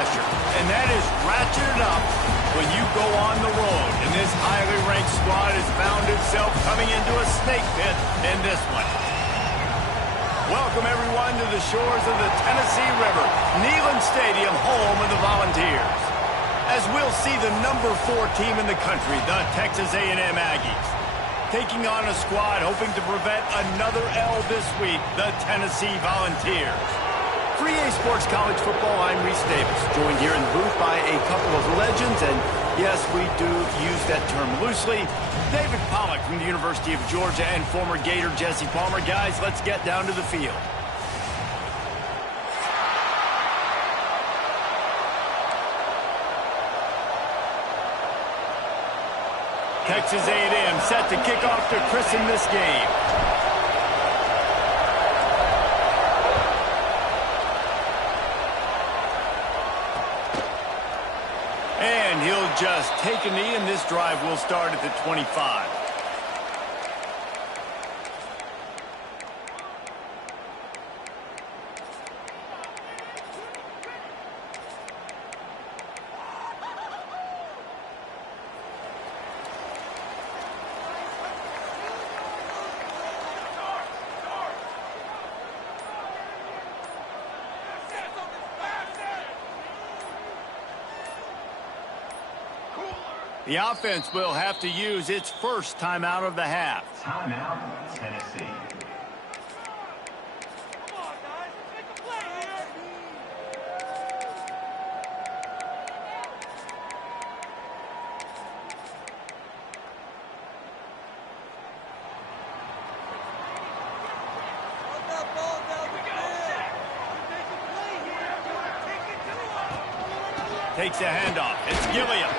pressure, and that is ratcheted up when you go on the road. And this highly ranked squad has found itself coming into a snake pit in this one. Welcome, everyone, to the shores of the Tennessee River, Neyland Stadium, home of the Volunteers. As we'll see the number 4 team in the country, the Texas A&M Aggies, taking on a squad hoping to prevent another L this week, the Tennessee Volunteers. For EA Sports College Football, I'm Reese Davis, joined here in the booth by a couple of legends, and yes, we do use that term loosely. David Pollack from the University of Georgia and former Gator Jesse Palmer. Guys, let's get down to the field. Texas A&M set to kick off to christen this game. And he'll just take a knee, and this drive will start at the 25. The offense will have to use its first timeout of the half. Timeout, Tennessee. Come on, guys. Let's make a play here. Run that ball down the field. Make a play here. Take it to him. Takes a handoff. It's Gilliam.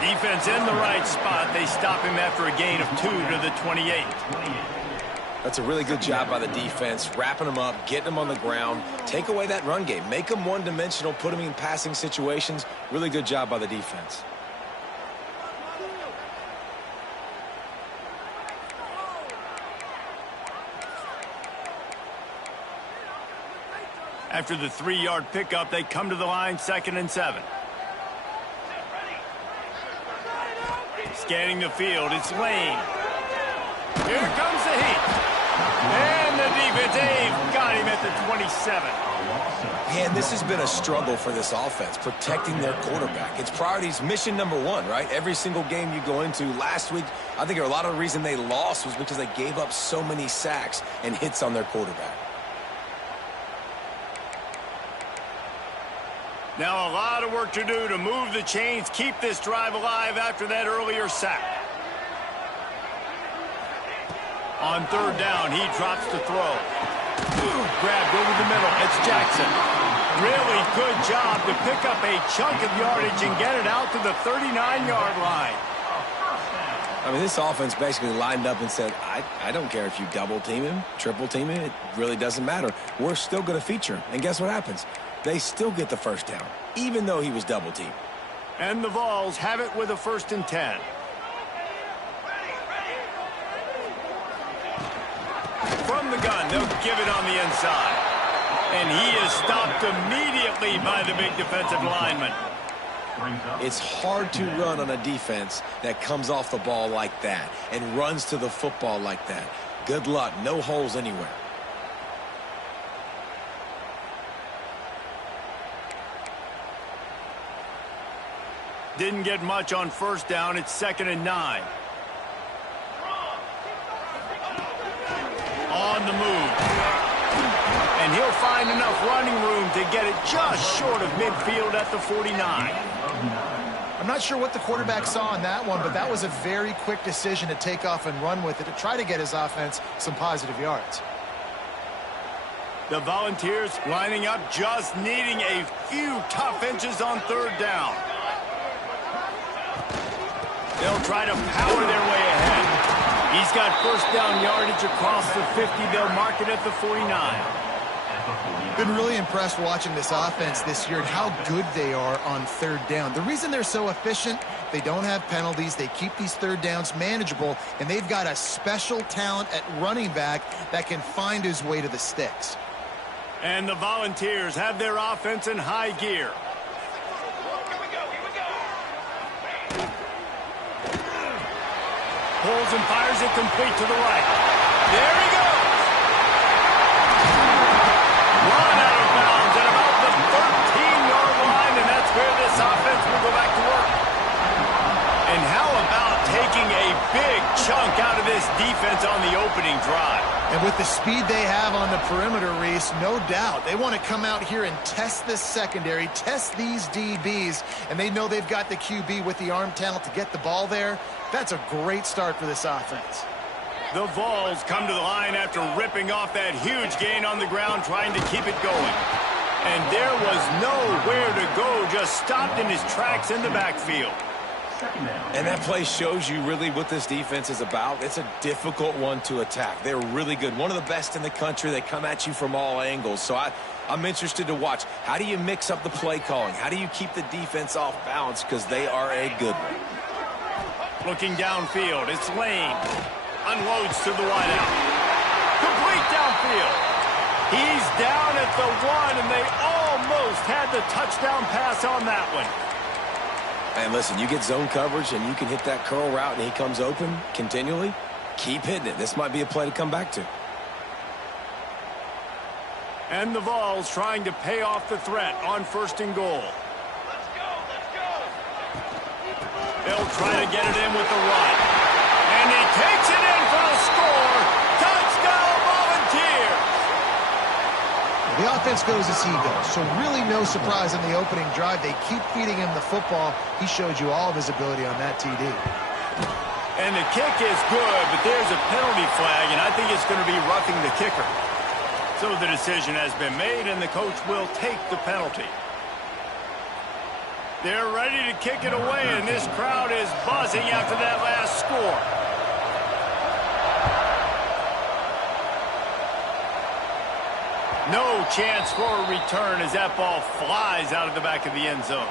Defense in the right spot. They stop him after a gain of 2 to the 28. That's a really good job by the defense, wrapping them up, getting them on the ground. Take away that run game. Make them one-dimensional, put them in passing situations. Really good job by the defense. After the 3-yard pickup, they come to the line, 2nd and 7. Scanning the field, it's Lane. Here comes the heat. And the defense, they've got him at the 27. Man, this has been a struggle for this offense, protecting their quarterback. It's priorities, mission number 1, right? Every single game you go into. Last week, I think a lot of the reason they lost was because they gave up so many sacks and hits on their quarterback. Now a lot of work to do to move the chains, keep this drive alive after that earlier sack. On 3rd down, he drops to throw. Grabbed over the middle. It's Jackson. Really good job to pick up a chunk of yardage and get it out to the 39-yard line. I mean, this offense basically lined up and said, I don't care if you double team him, triple team him. It really doesn't matter. We're still going to feature him. And guess what happens? They still get the first down, even though he was double teamed. And the Vols have it with a 1st and 10. From the gun, they'll give it on the inside. And he is stopped immediately by the big defensive lineman. It's hard to run on a defense that comes off the ball like that and runs to the football like that. Good luck. No holes anywhere. Didn't get much on 1st down. It's 2nd and 9. On the move. And he'll find enough running room to get it just short of midfield at the 49. I'm not sure what the quarterback saw on that one, but that was a very quick decision to take off and run with it to try to get his offense some positive yards. The Volunteers lining up, just needing a few tough inches on 3rd down. They'll try to power their way ahead. He's got 1st down yardage across the 50. They'll mark it at the 49. Been really impressed watching this offense this year and how good they are on 3rd down. The reason they're so efficient, they don't have penalties. They keep these 3rd downs manageable, and they've got a special talent at running back that can find his way to the sticks. And the Volunteers have their offense in high gear. pulls and fires it complete to the right. There he goes. Run out of bounds at about the 13-yard line, and that's where this offense will go back to work. And how about taking a big chunk out of this defense on the opening drive? And with the speed they have on the perimeter, Reese, no doubt, they want to come out here and test this secondary, test these DBs, and they know they've got the QB with the arm talent to get the ball there. That's a great start for this offense. The Vols come to the line after ripping off that huge gain on the ground, trying to keep it going. And there was nowhere to go, just stopped in his tracks in the backfield. And that play shows you really what this defense is about. It's a difficult one to attack. They're really good. One of the best in the country. They come at you from all angles. So I'm interested to watch. How do you mix up the play calling? How do you keep the defense off balance? Because they are a good one. Looking downfield, it's Lane. Unloads to the wideout. Complete downfield. He's down at the 1, and they almost had the touchdown pass on that one. And listen, you get zone coverage and you can hit that curl route and he comes open continually. Keep hitting it. This might be a play to come back to. And the Vols trying to pay off the threat on 1st and goal. Let's go, let's go. They'll try to get it in with the run. And he takes it in for the score. Touchdown Volunteers. The offense goes as he goes, so really no surprise in the opening drive. They keep feeding him the football. He showed you all of his ability on that TD. And the kick is good, but there's a penalty flag, and I think it's going to be roughing the kicker. So the decision has been made, and the coach will take the penalty. They're ready to kick it away, and this crowd is buzzing after that last score. No chance for a return as that ball flies out of the back of the end zone.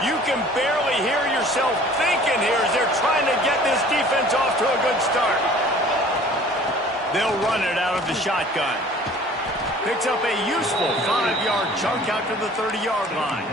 You can barely hear yourself thinking here as they're trying to get this defense off to a good start. They'll run it out of the shotgun. Picks up a useful 5-yard chunk out to the 30-yard line.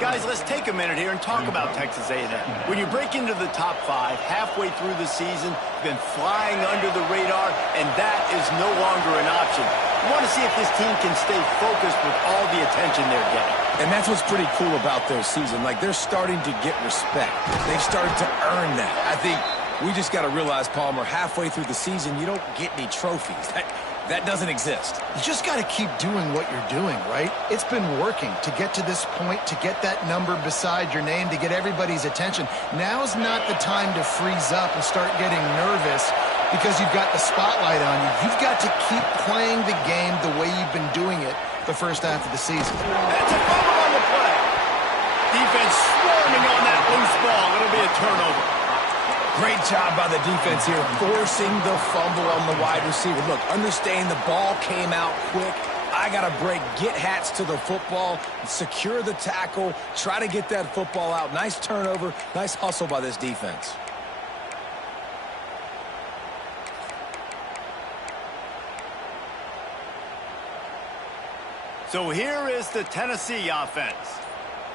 Guys, let's take a minute here and talk about Texas A&M. When you break into the top 5 halfway through the season, been flying under the radar, and that is no longer an option. You want to see if this team can stay focused with all the attention they're getting. And that's what's pretty cool about their season. Like, they're starting to get respect. They've started to earn that. I think we just got to realize, Palmer, halfway through the season, you don't get any trophies. That doesn't exist. You just got to keep doing what you're doing, right? It's been working to get to this point, to get that number beside your name, to get everybody's attention. Now's not the time to freeze up and start getting nervous because you've got the spotlight on you. You've got to keep playing the game the way you've been doing it the first half of the season. That's a fumble on the play. Defense swarming on that loose ball. It'll be a turnover. Great job by the defense here, forcing the fumble on the wide receiver. Look, understand the ball came out quick. I got to break, get hats to the football, secure the tackle, try to get that football out. Nice turnover, nice hustle by this defense. So here is the Tennessee offense.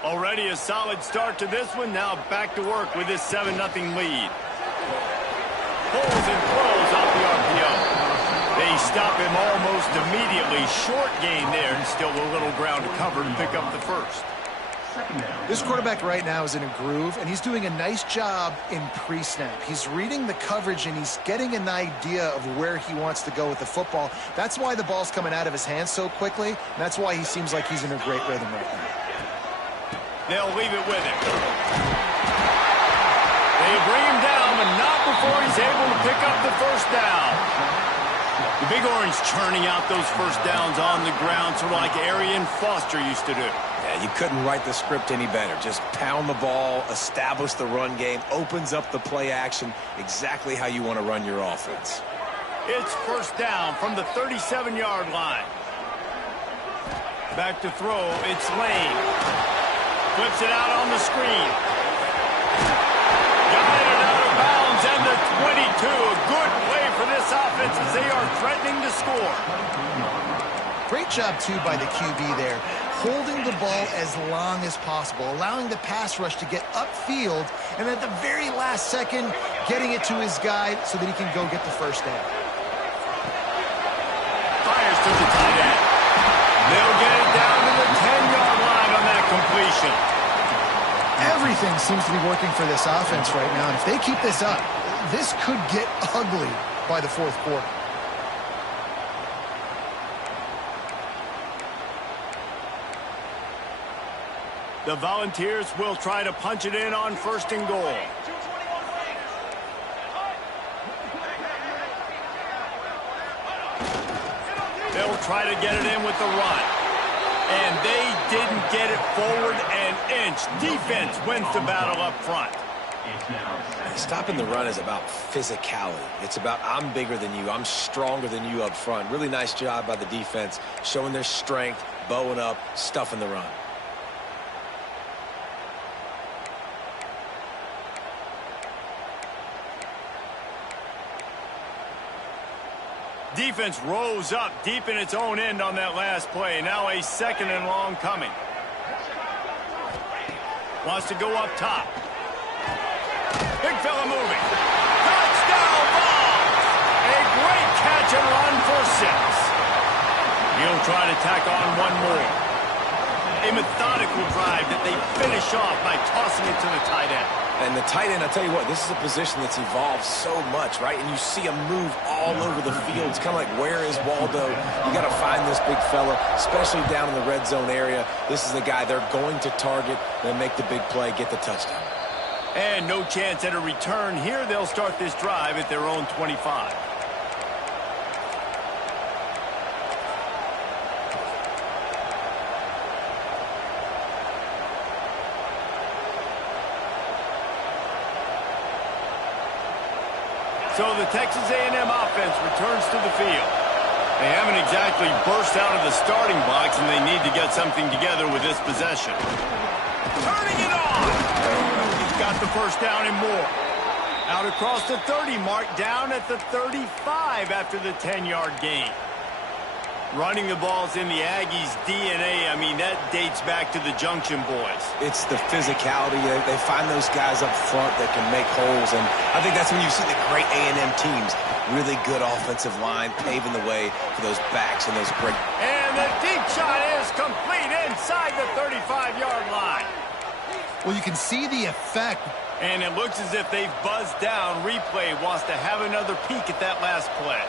Already a solid start to this one. Now back to work with this 7-0 lead. Pulls and throws off the RPO. They stop him almost immediately. Short gain there, and still a little ground to cover to pick up the first. This quarterback right now is in a groove, and he's doing a nice job in pre-snap. He's reading the coverage, and he's getting an idea of where he wants to go with the football. That's why the ball's coming out of his hands so quickly, and that's why he seems like he's in a great rhythm right now. They'll leave it with him. They bring him down, but not before he's able to pick up the first down. The Big Orange churning out those first downs on the ground, sort of like Arian Foster used to do. Yeah, you couldn't write the script any better. Just pound the ball, establish the run game, opens up the play action, exactly how you want to run your offense. It's first down from the 37-yard line. Back to throw, it's Lane. Flips it out on the screen. Got it out of bounds, and the 22. A good play for this offense as they are threatening to score. Great job, too, by the QB there, holding the ball as long as possible, allowing the pass rush to get upfield, and at the very last second, getting it to his guy so that he can go get the first down. Fires to the tight end. They'll get it down to the 10-yard line on that completion. Everything seems to be working for this offense right now, and if they keep this up, this could get ugly by the fourth quarter. The Volunteers will try to punch it in on 1st and goal. They'll try to get it in with the run. And they didn't get it forward an inch. Defense wins the battle up front. Stopping the run is about physicality. It's about I'm bigger than you. I'm stronger than you up front. Really nice job by the defense, showing their strength, bowing up, stuffing the run. Defense rose up deep in its own end on that last play. Now a 2nd and long coming. Wants to go up top. Big fella moving. Touchdown ball! A great catch and run for 6. He'll try to tack on one more. A methodical drive that they finish off by tossing it to the tight end. And the tight end, I'll tell you what, this is a position that's evolved so much, right? And you see him move all over the field. It's kind of like, where is Waldo? You got to find this big fella, especially down in the red zone area. This is the guy they're going to target and make the big play, get the touchdown. And no chance at a return here. They'll start this drive at their own 25. So the Texas A&M offense returns to the field. They haven't exactly burst out of the starting box, and they need to get something together with this possession. Turning it on! He's got the first down and more. Out across the 30 mark, down at the 35 after the 10-yard gain. Running the ball's in the Aggies' DNA. I mean, that dates back to the Junction boys. It's the physicality. They find those guys up front that can make holes, and I think that's when you see the great A&M teams. Really good offensive line, paving the way for those backs and those great... And the deep shot is complete inside the 35-yard line. Well, you can see the effect. And it looks as if they've buzzed down. Replay wants to have another peek at that last play.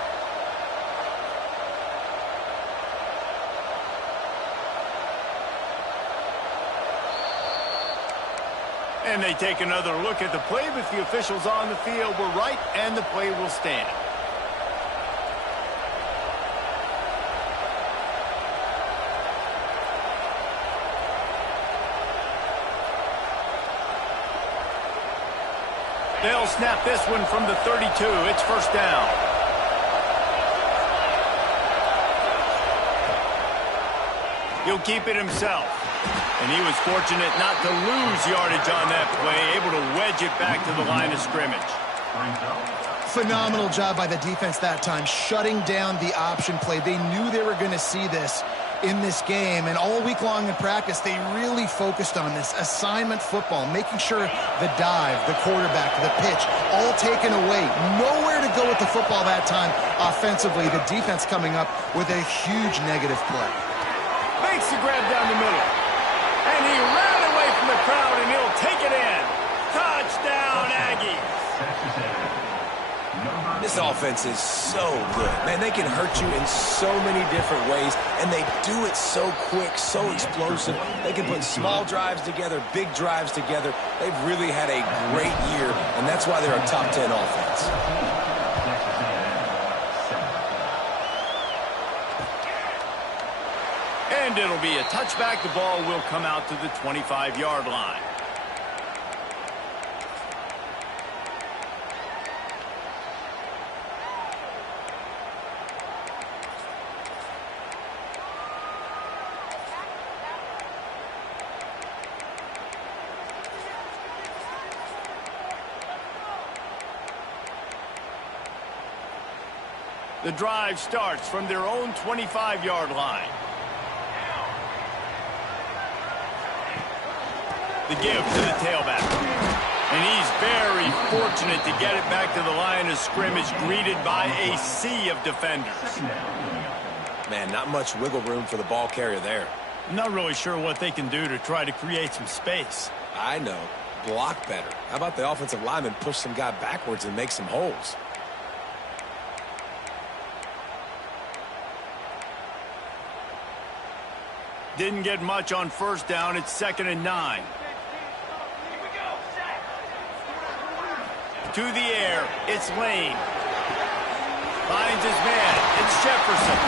And they take another look at the play, but the officials on the field were right, and the play will stand. They'll snap this one from the 32. It's 1st down. He'll keep it himself. And he was fortunate not to lose yardage on that play, able to wedge it back to the line of scrimmage. Phenomenal job by the defense that time, shutting down the option play. They knew they were going to see this in this game, and all week long in practice, they really focused on this assignment football, making sure the dive, the quarterback, the pitch, all taken away. Nowhere to go with the football that time offensively. The defense coming up with a huge negative play. Makes the grab down the middle. And he ran away from the crowd, and he'll take it in. Touchdown, Aggies. This offense is so good. Man, they can hurt you in so many different ways, and they do it so quick, so explosive. They can put small drives together, big drives together. They've really had a great year, and that's why they're a top 10 offense. And it'll be a touchback. The ball will come out to the 25-yard line. The drive starts from their own 25-yard line. The give to the tailback. And he's very fortunate to get it back to the line of scrimmage, greeted by a sea of defenders. Man, not much wiggle room for the ball carrier there. I'm not really sure what they can do to try to create some space. I know. Block better. How about the offensive lineman push some guy backwards and make some holes? Didn't get much on first down. It's 2nd and 9. To the air. It's Lane. Finds his man. It's Jefferson.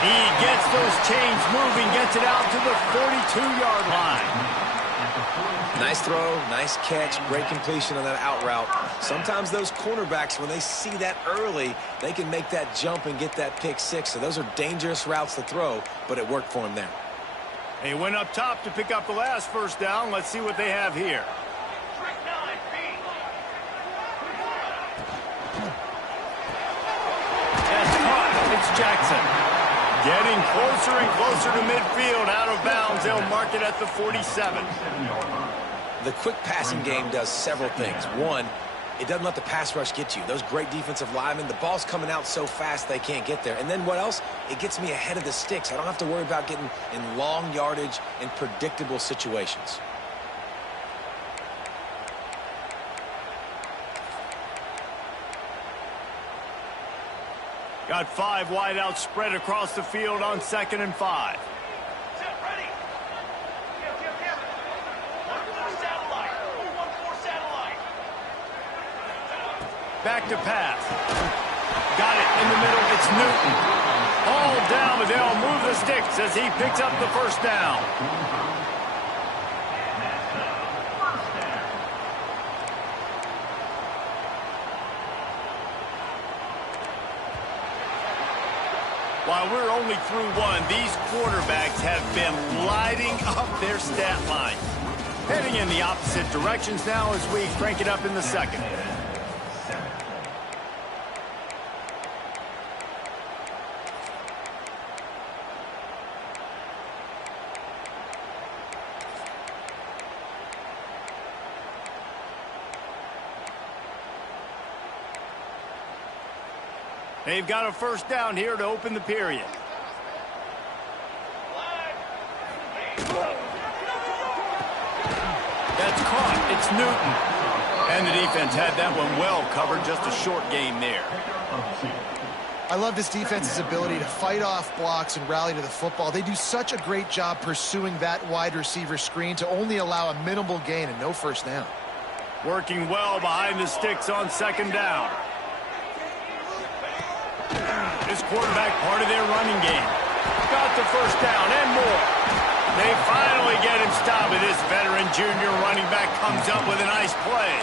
He gets those chains moving, gets it out to the 42-yard line. Nice throw, nice catch, great completion on that out route. Sometimes those cornerbacks, when they see that early, they can make that jump and get that pick six. So those are dangerous routes to throw, but it worked for him there. He went up top to pick up the last first down. Let's see what they have here. That's caught. It's Jackson. Getting closer and closer to midfield, out of bounds. They'll mark it at the 47. The quick passing game does several things. One, it doesn't let the pass rush get you. Those great defensive linemen, the ball's coming out so fast they can't get there. And then what else? It gets me ahead of the sticks. I don't have to worry about getting in long yardage and predictable situations. Got 5 wideouts spread across the field on 2nd and 5. Back to pass. Got it in the middle. It's Newton. All down, but they'll move the sticks as he picks up the first down. While we're only through one, these quarterbacks have been lighting up their stat line. Heading in the opposite directions now as we crank it up in the second. They've got a first down here to open the period. That's caught. It's Newton. And the defense had that one well covered. Just a short game there. I love this defense's ability to fight off blocks and rally to the football. They do such a great job pursuing that wide receiver screen to only allow a minimal gain and no first down. Working well behind the sticks on 2nd down. This quarterback part of their running game. Got the first down and more. They finally get him stopped, but this veteran junior running back comes up with a nice play.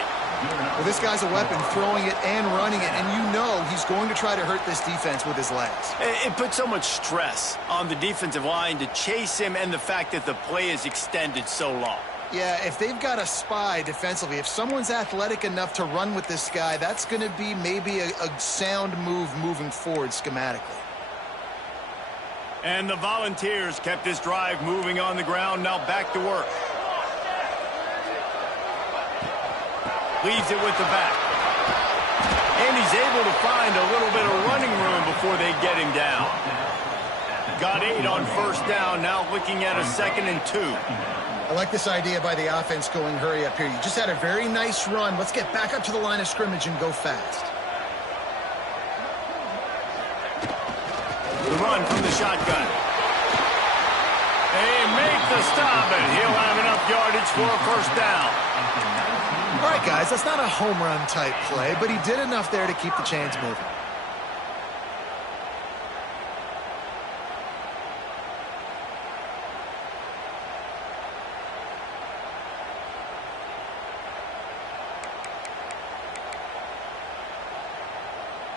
Well, this guy's a weapon, throwing it and running it, and you know he's going to try to hurt this defense with his legs. It puts so much stress on the defensive line to chase him, and the fact that the play is extended so long. Yeah, if they've got a spy defensively, if someone's athletic enough to run with this guy, that's going to be maybe a sound move moving forward schematically. And the Volunteers kept this drive moving on the ground. Now back to work. Leaves it with the back. And he's able to find a little bit of running room before they get him down. Got 8 on first down. Now looking at a 2nd and 2. I like this idea by the offense going hurry up here. You just had a very nice run. Let's get back up to the line of scrimmage and go fast. The run from the shotgun. They make the stop, and he'll have enough yardage for a first down. All right, guys, that's not a home run type play, but he did enough there to keep the chains moving.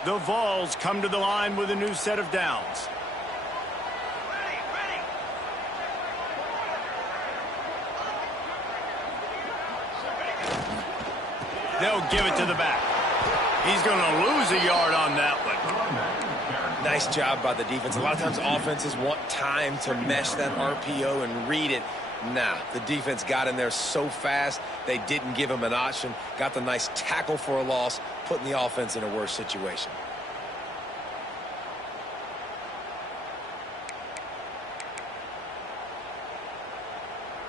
The Vols come to the line with a new set of downs. They'll give it to the back. He's going to lose a yard on that one. Nice job by the defense. A lot of times offenses want time to mesh that RPO and read it. Nah, the defense got in there so fast, they didn't give him an option. Got the nice tackle for a loss, putting the offense in a worse situation.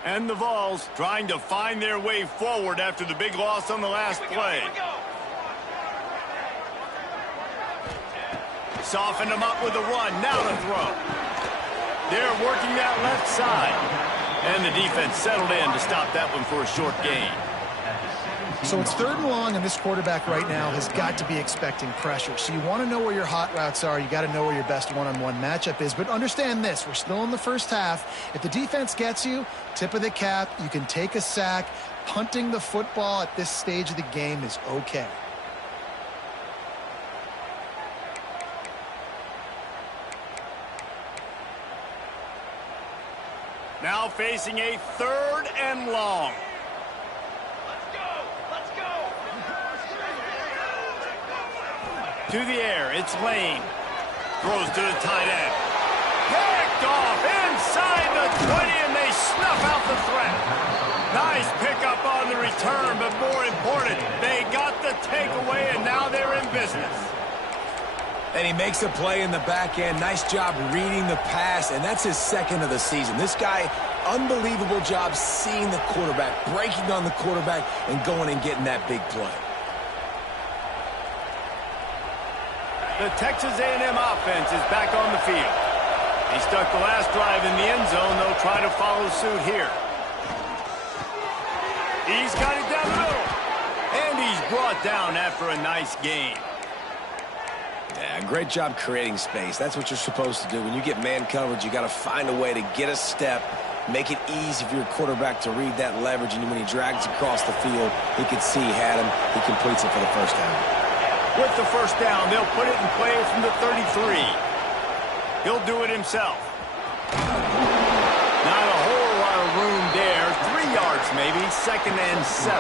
And the Vols trying to find their way forward after the big loss on the last play. Softened them up with a run, now to throw. They're working that left side. And the defense settled in to stop that one for a short gain. So it's 3rd and long, and this quarterback right now has got to be expecting pressure. So you want to know where your hot routes are. You got to know where your best one-on-one matchup is. But understand this, we're still in the first half. If the defense gets you, tip of the cap, you can take a sack. Punting the football at this stage of the game is okay. Now facing a 3rd and long. To the air, it's Lane. Throws to the tight end. Picked off inside the 20, and they snuff out the threat. Nice pickup on the return, but more important, they got the takeaway, and now they're in business. And he makes a play in the back end. Nice job reading the pass, and that's his 2nd of the season. This guy, unbelievable job seeing the quarterback, breaking on the quarterback, and going and getting that big play. The Texas A&M offense is back on the field. He stuck the last drive in the end zone. They'll try to follow suit here. He's got it down the middle. And he's brought down after a nice gain. Yeah, great job creating space. That's what you're supposed to do. When you get man coverage, you got to find a way to get a step, make it easy for your quarterback to read that leverage, and when he drags across the field, he can see he had him. He completes it for the first down. With the first down, they'll put it in play from the 33. He'll do it himself. Not a whole lot of room there. 3 yards maybe, 2nd and 7.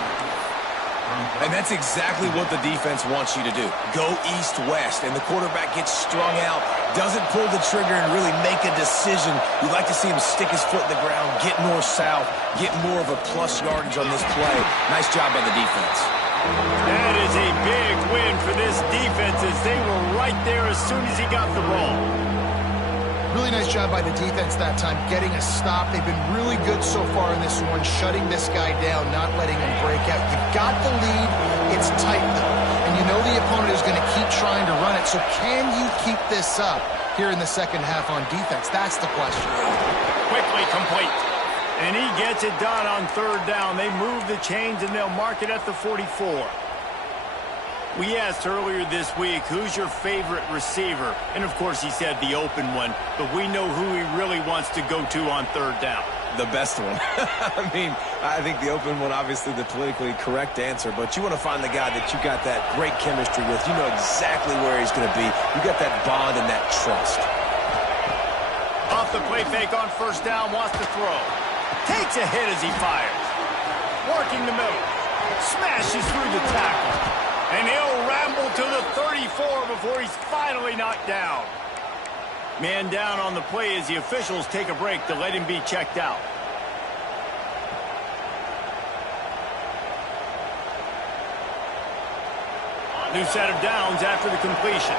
And that's exactly what the defense wants you to do. Go east-west, and the quarterback gets strung out, doesn't pull the trigger and really make a decision. You'd like to see him stick his foot in the ground, get north-south, get more of a plus yardage on this play. Nice job by the defense. That is a big win for this defense as they were right there as soon as he got the ball. Really nice job by the defense that time, getting a stop. They've been really good so far in this one, shutting this guy down, not letting him break out. You've got the lead. It's tight, though. And you know the opponent is going to keep trying to run it. So can you keep this up here in the second half on defense? That's the question. Quickly complete. And he gets it done on 3rd down. They move the chains, and they'll mark it at the 44. We asked earlier this week, who's your favorite receiver? And, of course, he said the open one. But we know who he really wants to go to on 3rd down. The best one. I mean, I think the open one, obviously the politically correct answer. But you want to find the guy that you got that great chemistry with. You know exactly where he's going to be. You got that bond and that trust. Off the play fake on 1st down, wants to throw. Takes a hit as he fires. Working the middle. Smashes through the tackle. And he'll ramble to the 34 before he's finally knocked down. Man down on the play as the officials take a break to let him be checked out. New set of downs after the completion.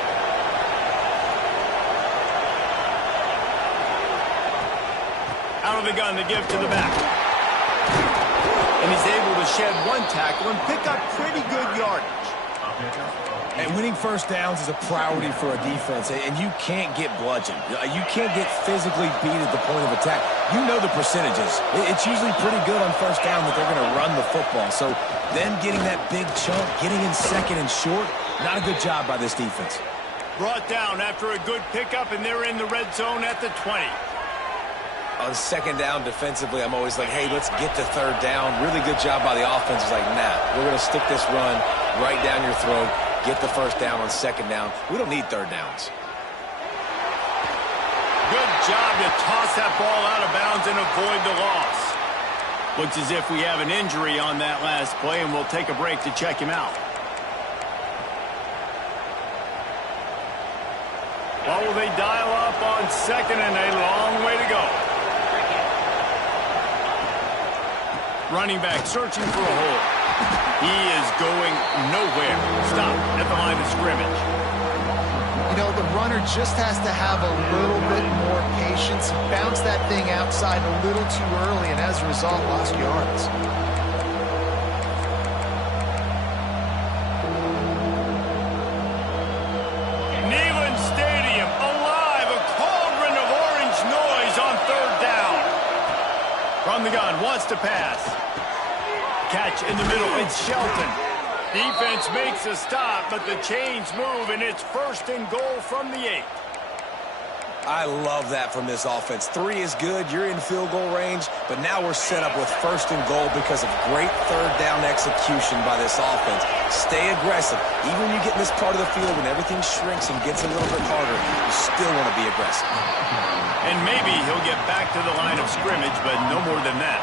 Out of the gun to give to the back. And he's able to shed one tackle and pick up pretty good yardage. And winning first downs is a priority for a defense, and you can't get bludgeoned. You can't get physically beat at the point of attack. You know the percentages. It's usually pretty good on 1st down that they're going to run the football. So them getting that big chunk, getting in 2nd and short, not a good job by this defense. Brought down after a good pickup, and they're in the red zone at the 20. On 2nd down defensively, I'm always like, hey, let's get to 3rd down. Really good job by the offense. It's like, nah, we're going to stick this run right down your throat, get the 1st down on 2nd down. We don't need 3rd downs. Good job to toss that ball out of bounds and avoid the loss. Looks as if we have an injury on that last play, and we'll take a break to check him out. Well, will they dial up on second and a long way to go? Running back searching for a hole. He is going nowhere. Stop at the line of scrimmage. You know, the runner just has to have a little bit more patience. He bounced that thing outside a little too early, and as a result, lost yards. Neyland Stadium alive, a cauldron of orange noise on third down. From the gun, wants to pass. Catch in the middle, it's Shelton. Defense makes a stop, but the chains move, and it's first and goal from the 8. I love that from this offense. 3 is good. You're in field goal range, but now we're set up with first and goal because of great third down execution by this offense. Stay aggressive. Even when you get in this part of the field when everything shrinks and gets a little bit harder, you still want to be aggressive. And maybe he'll get back to the line of scrimmage, but no more than that.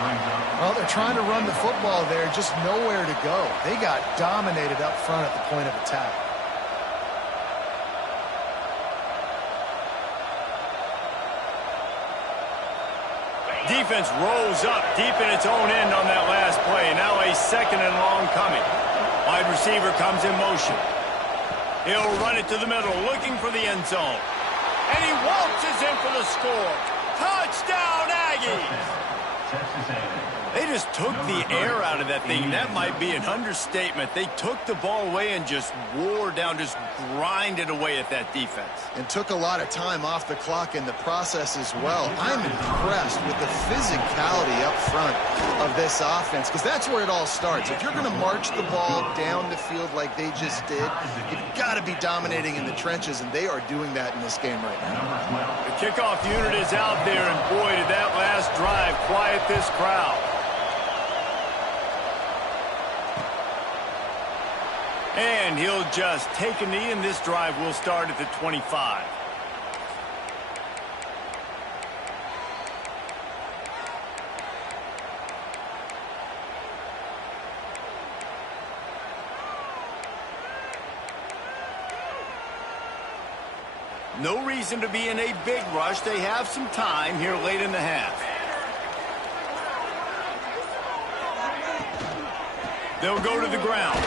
Well, they're trying to run the football there, just nowhere to go. They got dominated up front at the point of attack. Defense rose up deep in its own end on that last play. Now a second and long coming. Wide receiver comes in motion. He'll run it to the middle, looking for the end zone. And he waltzes in for the score. Touchdown, Aggies! They just took the air out of that thing. That might be an understatement. They took the ball away and just wore down, just grinded away at that defense. And took a lot of time off the clock in the process as well. I'm impressed with the physicality up front of this offense, because that's where it all starts. If you're going to march the ball down the field like they just did, you've got to be dominating in the trenches, and they are doing that in this game right now. The kickoff unit is out there, and boy, did that last drive quiet this crowd. And he'll just take a knee, and this drive will start at the 25. No reason to be in a big rush. They have some time here late in the half. They'll go to the ground.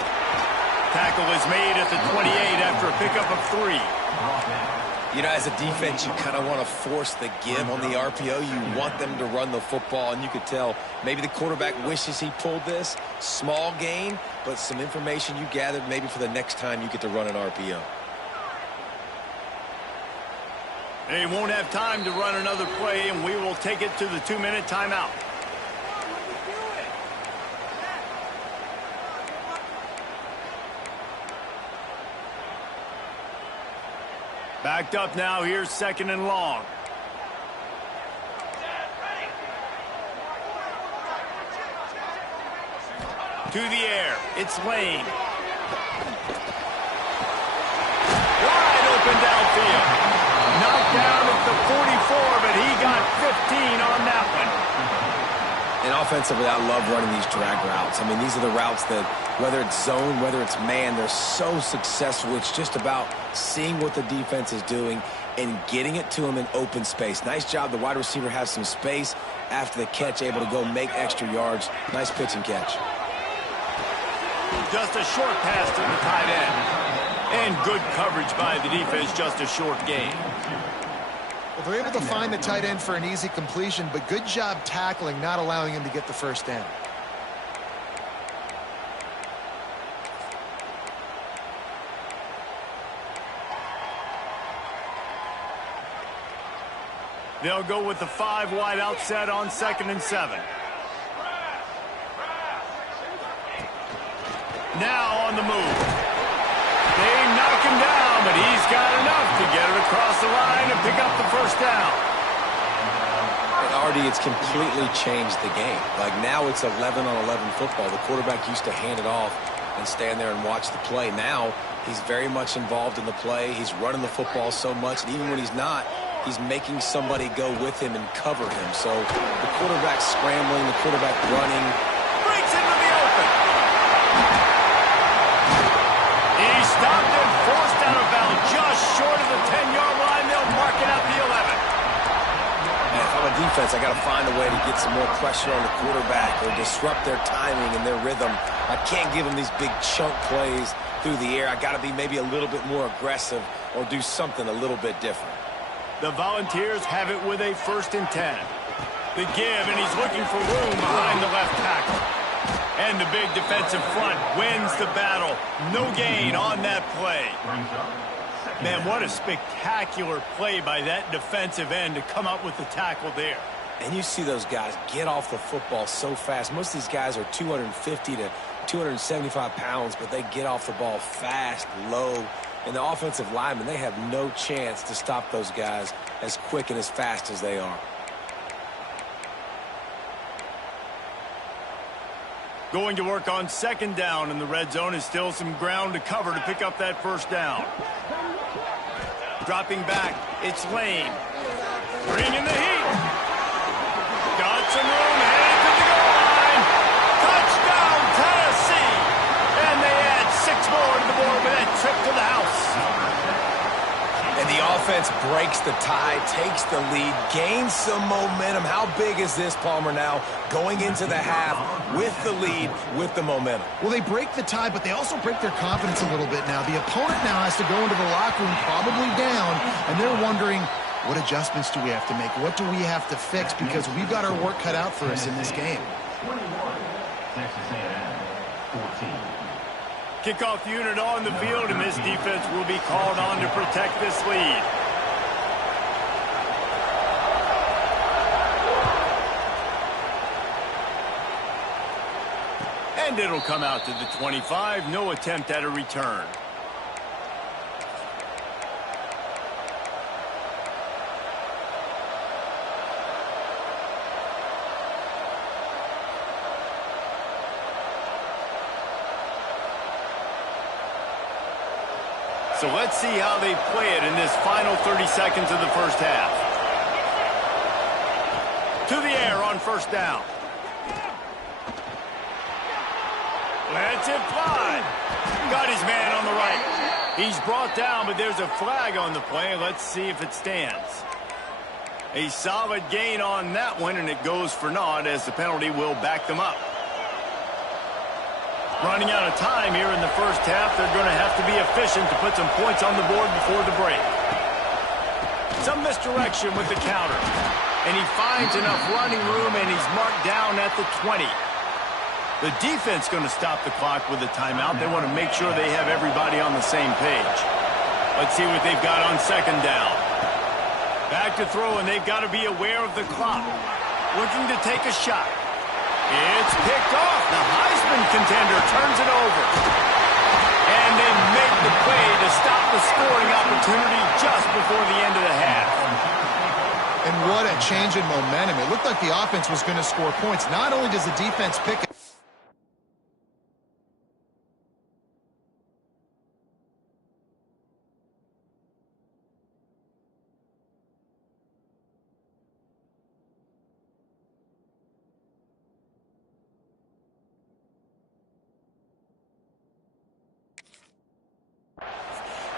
Tackle is made at the 28 after a pickup of 3. You know, as a defense, you kind of want to force the give on the RPO. You want them to run the football, and you could tell maybe the quarterback wishes he pulled this. Small gain, but some information you gathered maybe for the next time you get to run an RPO. They won't have time to run another play, and we will take it to the 2-minute timeout. Backed up now, here's second and long. To the air, it's Lane. Wide open downfield. Knocked down at the 44, but he got 15 on that one. And offensively, I love running these drag routes. I mean, these are the routes that, whether it's zone, whether it's man, they're so successful. It's just about seeing what the defense is doing and getting it to them in open space. Nice job. The wide receiver has some space after the catch, able to go make extra yards. Nice pitch and catch. Just a short pass to the tight end. And good coverage by the defense, just a short gain. Well, they're able to find the tight end for an easy completion, but good job tackling, not allowing him to get the first down. They'll go with the 5 wide out set on 2nd and 7. Now on the move. They knock him down, but he's got enough to get it across the line and pick up the first down. And Artie, it's completely changed the game. Like now it's 11-on-11 football. The quarterback used to hand it off and stand there and watch the play. Now he's very much involved in the play. He's running the football so much, and even when he's not, he's making somebody go with him and cover him. So the quarterback scrambling, the quarterback running. Breaks into the open. He stopped and forced out of bounds just short of the defense, I got to find a way to get some more pressure on the quarterback or disrupt their timing and their rhythm. I can't give them these big chunk plays through the air. I got to be maybe a little bit more aggressive or do something a little bit different. The Volunteers have it with a 1st and 10. The give, and he's looking for room behind the left tackle. And the big defensive front wins the battle. No gain on that play. Man, what a spectacular play by that defensive end to come up with the tackle there. And you see those guys get off the football so fast. Most of these guys are 250 to 275 pounds, but they get off the ball fast, low. And the offensive linemen, they have no chance to stop those guys as quick and as fast as they are. Going to work on 2nd down, and the red zone is still some ground to cover to pick up that 1st down. Dropping back, it's Lane. Bringing the heat. Got some room, headed to the goal line. Touchdown, Tennessee. And they add 6 more to the board with that trip to the house. And the offense breaks the tie, takes the lead, gains some momentum. How big is this, Palmer, now going into the half with the lead, with the momentum? Well, they break the tie, but they also break their confidence a little bit now. The opponent now has to go into the locker room probably down, and they're wondering, what adjustments do we have to make? What do we have to fix? Because we've got our work cut out for us in this game. 21, Texas A&M, 14. Kickoff unit on the field, and this defense will be called on to protect this lead. And it'll come out to the 25. No attempt at a return. So let's see how they play it in this final 30 seconds of the 1st half. To the air on 1st down. Lets it fly. Got his man on the right. He's brought down, but there's a flag on the play. Let's see if it stands. A solid gain on that one, and it goes for naught as the penalty will back them up. Running out of time here in the 1st half. They're going to have to be efficient to put some points on the board before the break. Some misdirection with the counter. And he finds enough running room, and he's marked down at the 20. The defense going to stop the clock with a timeout. They want to make sure they have everybody on the same page. Let's see what they've got on 2nd down. Back to throw, and they've got to be aware of the clock. Looking to take a shot. It's picked off. The Heisman contender turns it over. And they make the play to stop the scoring opportunity just before the end of the half. And what a change in momentum. It looked like the offense was going to score points. Not only does the defense pick it,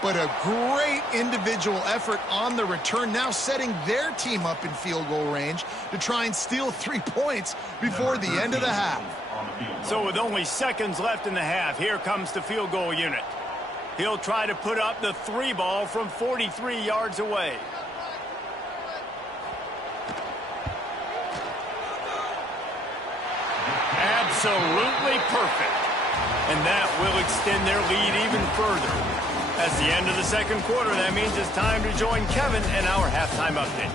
but a great individual effort on the return, now setting their team up in field goal range to try and steal 3 points before the end of the half. So with only seconds left in the half, here comes the field goal unit. He'll try to put up the 3 ball from 43 yards away. Absolutely perfect. And that will extend their lead even further. At the end of the 2nd quarter, that means it's time to join Kevin in our halftime update.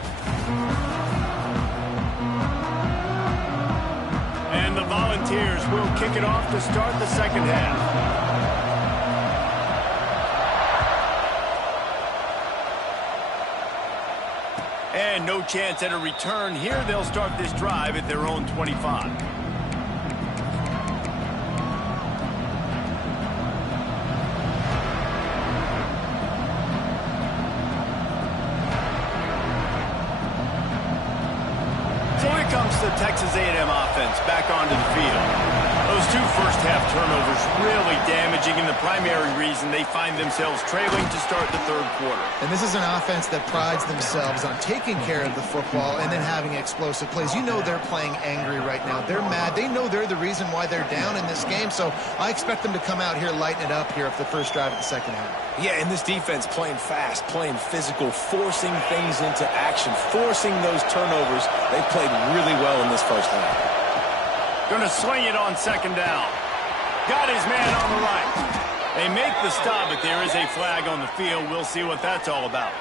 And the Volunteers will kick it off to start the 2nd half. And no chance at a return here. They'll start this drive at their own 25. The Texas A&M offense back onto the field. Those 2 first-half turnovers really damaging in the primary reason they find themselves trailing to start the third quarter. And this is an offense that prides themselves on taking care of the football and then having explosive plays. You know they're playing angry right now. They're mad. They know they're the reason why they're down in this game, so I expect them to come out here, lighten it up here for the first drive of the second half. Yeah, and this defense playing fast, playing physical, forcing things into action, forcing those turnovers. They've played really well in this first half. Going to swing it on second down. Got his man on the right. They make the stop, but there is a flag on the field. We'll see what that's all about.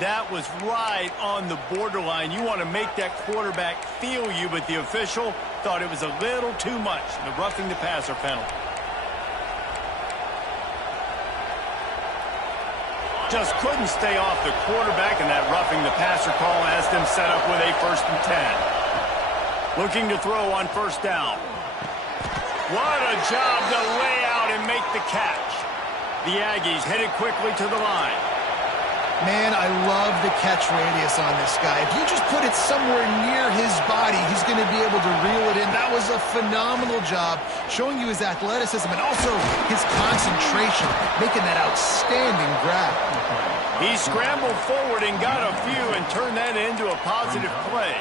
That was right on the borderline. You want to make that quarterback feel you, but the official thought it was a little too much. The roughing the passer penalty. Just couldn't stay off the quarterback, and that roughing the passer call has them set up with a 1st and 10. Looking to throw on first down. What a job to lay out and make the catch. The Aggies headed quickly to the line. Man, I love the catch radius on this guy. If you just put it somewhere near his body, he's going to be able to reel it in. That was a phenomenal job, showing you his athleticism and also his concentration, making that outstanding grab. He scrambled forward and got a few and turned that into a positive play.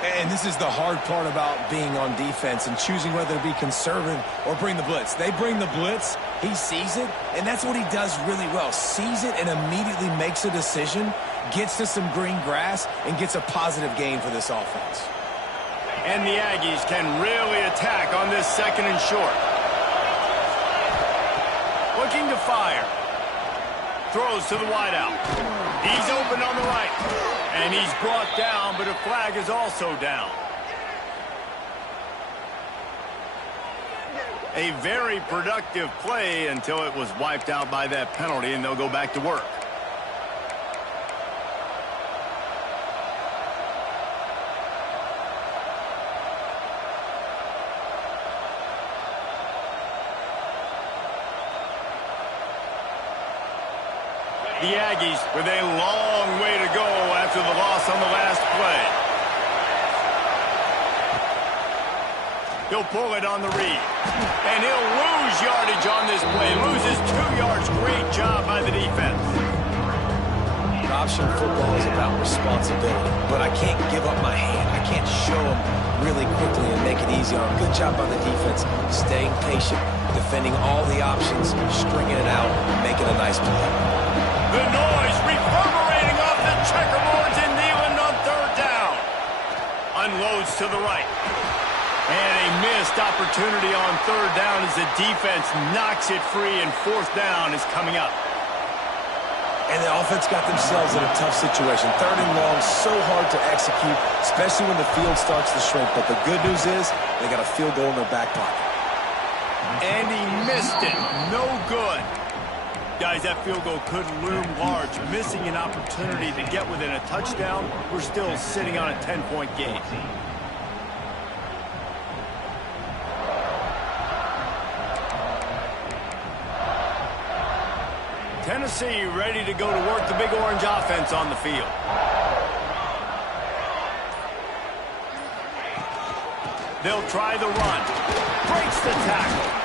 And this is the hard part about being on defense and choosing whether to be conservative or bring the blitz. They bring the blitz, he sees it, and that's what he does really well. Sees it and immediately makes a decision, gets to some green grass, and gets a positive gain for this offense. And the Aggies can really attack on this 2nd and short. Looking to fire. Throws to the wideout. He's open on the right. And he's brought down, but a flag is also down. A very productive play until it was wiped out by that penalty, and they'll go back to work. The Aggies with a long way to go after the loss on the last play. He'll pull it on the read. And he'll lose yardage on this play. Loses 2 yards. Great job by the defense. Option football is about responsibility, but I can't give up my hand. I can't show them really quickly and make it easy on them. Good job by the defense, staying patient, defending all the options, stringing it out, making a nice play. The noise reverberating off the checkerboards in Neyland on 3rd down. Unloads to the right. And a missed opportunity on 3rd down as the defense knocks it free, and 4th down is coming up. And the offense got themselves in a tough situation. 3rd and long, so hard to execute, especially when the field starts to shrink. But the good news is they got a field goal in their back pocket. And he missed it. No good. Guys, that field goal could loom large. Missing an opportunity to get within a touchdown. We're still sitting on a 10-point game. Tennessee ready to go to work the Big Orange offense on the field. They'll try the run. Breaks the tackle.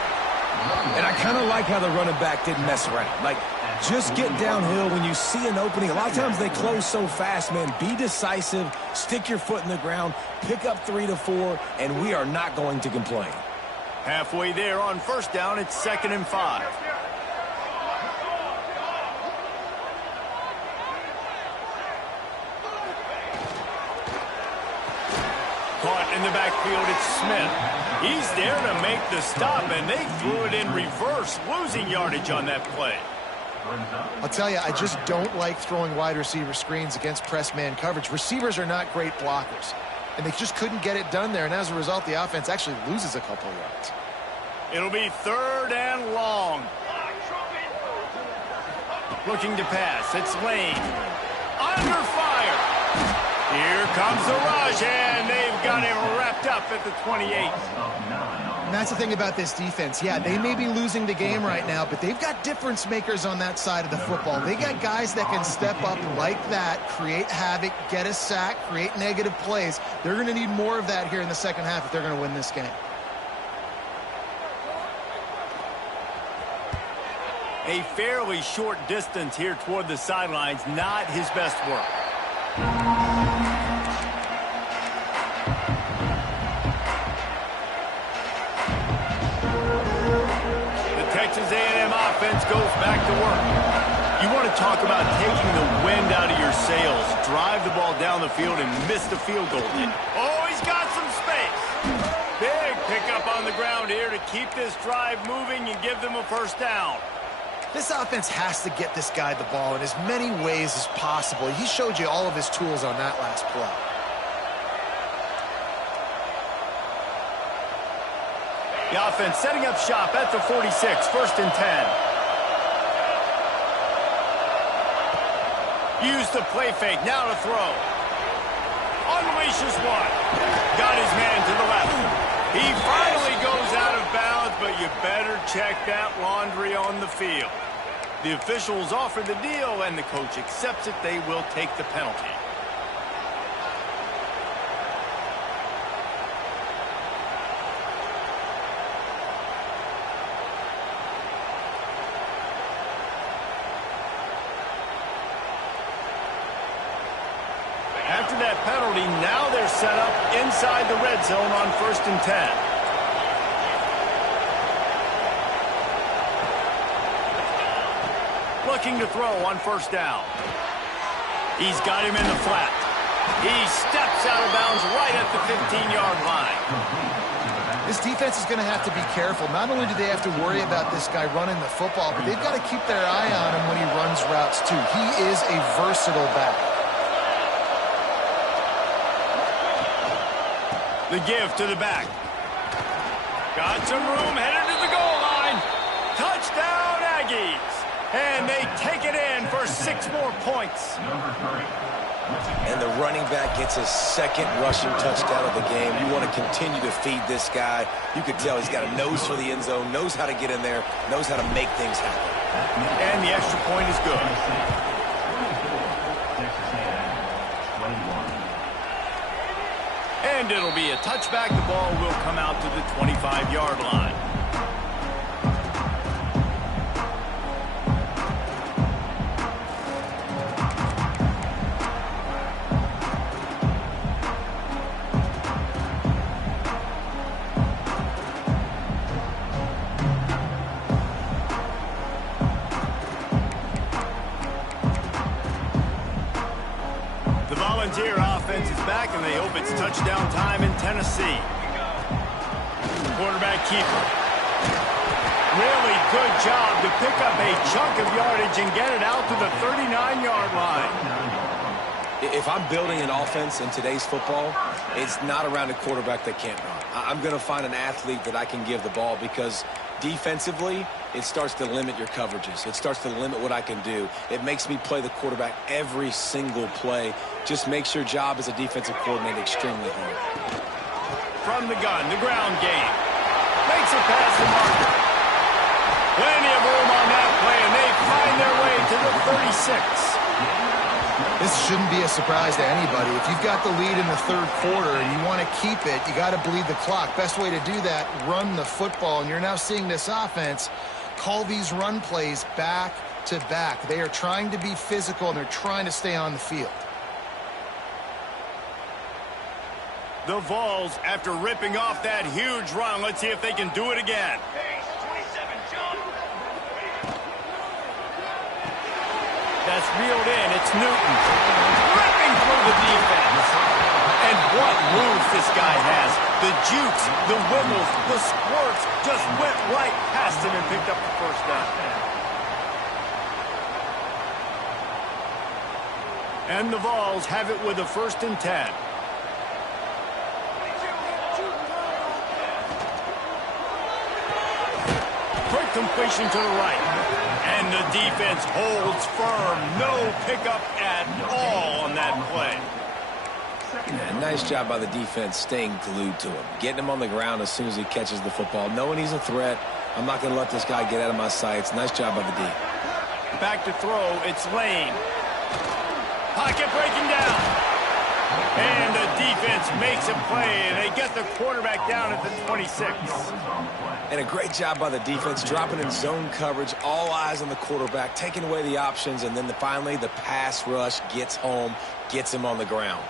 And I kind of like how the running back didn't mess around. Like, just get downhill when you see an opening. A lot of times they close so fast, man. Be decisive, stick your foot in the ground, pick up 3 to 4, and we are not going to complain. Halfway there on first down, it's 2nd and 5. Caught in the backfield, it's Smith. He's there to make the stop, and they threw it in reverse, losing yardage on that play. I'll tell you, I just don't like throwing wide receiver screens against press man coverage. Receivers are not great blockers, and they just couldn't get it done there, and as a result, the offense actually loses a couple of yards. It'll be 3rd and long. Looking to pass, it's Lane. Under fire. Here comes the rush, and they've got him wrapped up at the 28. And that's the thing about this defense. Yeah, they may be losing the game right now, but they've got difference makers on that side of the football. They got guys that can step up like that, create havoc, get a sack, create negative plays. They're going to need more of that here in the second half if they're going to win this game. A fairly short distance here toward the sidelines, not his best work. The Texas A&M offense goes back to work. You want to talk about taking the wind out of your sails. Drive the ball down the field and miss the field goal. Oh, he's got some space. Big pickup on the ground here to keep this drive moving and give them a first down. This offense has to get this guy the ball in as many ways as possible. He showed you all of his tools on that last play. The offense setting up shop at the 46, 1st and 10. Use the play fake, now to throw. Unleashes one. Got his man to the left. He finally goes out of bounds, but you better check that laundry on the field. The officials offer the deal, and the coach accepts it. They will take the penalty. After that penalty, now they're set up inside the red zone on 1st and 10. Looking to throw on 1st down. He's got him in the flat. He steps out of bounds right at the 15-yard line. This defense is going to have to be careful. Not only do they have to worry about this guy running the football, but they've got to keep their eye on him when he runs routes too. He is a versatile back. The give to the back. Got some room, headed to the goal line. Touchdown, Aggies. And they take it in for 6 more points. And the running back gets his 2nd rushing touchdown of the game. You want to continue to feed this guy. You could tell he's got a nose for the end zone, knows how to get in there, knows how to make things happen. And the extra point is good. And it'll be a touchback. The ball will come out to the 25-yard line. The Volunteer offense is back, and they hope it's touchdown time in Tennessee. Quarterback keeper. Really good job to pick up a chunk of yardage and get it out to the 39-yard line. If I'm building an offense in today's football, it's not around a quarterback that can't run. I'm going to find an athlete that I can give the ball, because defensively, it starts to limit your coverages. It starts to limit what I can do. It makes me play the quarterback every single play. Just makes your job as a defensive coordinator extremely hard. From the gun, the ground game. Makes it past the marker. Plenty of room on that play, and they find their way to the 36. This shouldn't be a surprise to anybody. If you've got the lead in the 3rd quarter and you want to keep it, you got to bleed the clock. Best way to do that, run the football. And you're now seeing this offense call these run plays back to back. They are trying to be physical, and they're trying to stay on the field. The Vols, after ripping off that huge run, let's see if they can do it again. That's reeled in. It's Newton. Ripping through the defense. And what moves this guy has. The jukes, the wiggles, the squirts just went right past him and picked up the first down. And the Vols have it with a 1st and 10. Quick completion to the right. And the defense holds firm. No pickup at all on that play. Yeah, nice job by the defense staying glued to him. Getting him on the ground as soon as he catches the football. Knowing he's a threat. I'm not going to let this guy get out of my sights. Nice job by the D. Back to throw. It's Lane. Pocket breaking down. And the defense makes a play, and they get the quarterback down at the 26. And a great job by the defense, dropping in zone coverage, all eyes on the quarterback, taking away the options, and then finally the pass rush gets home, gets him on the ground.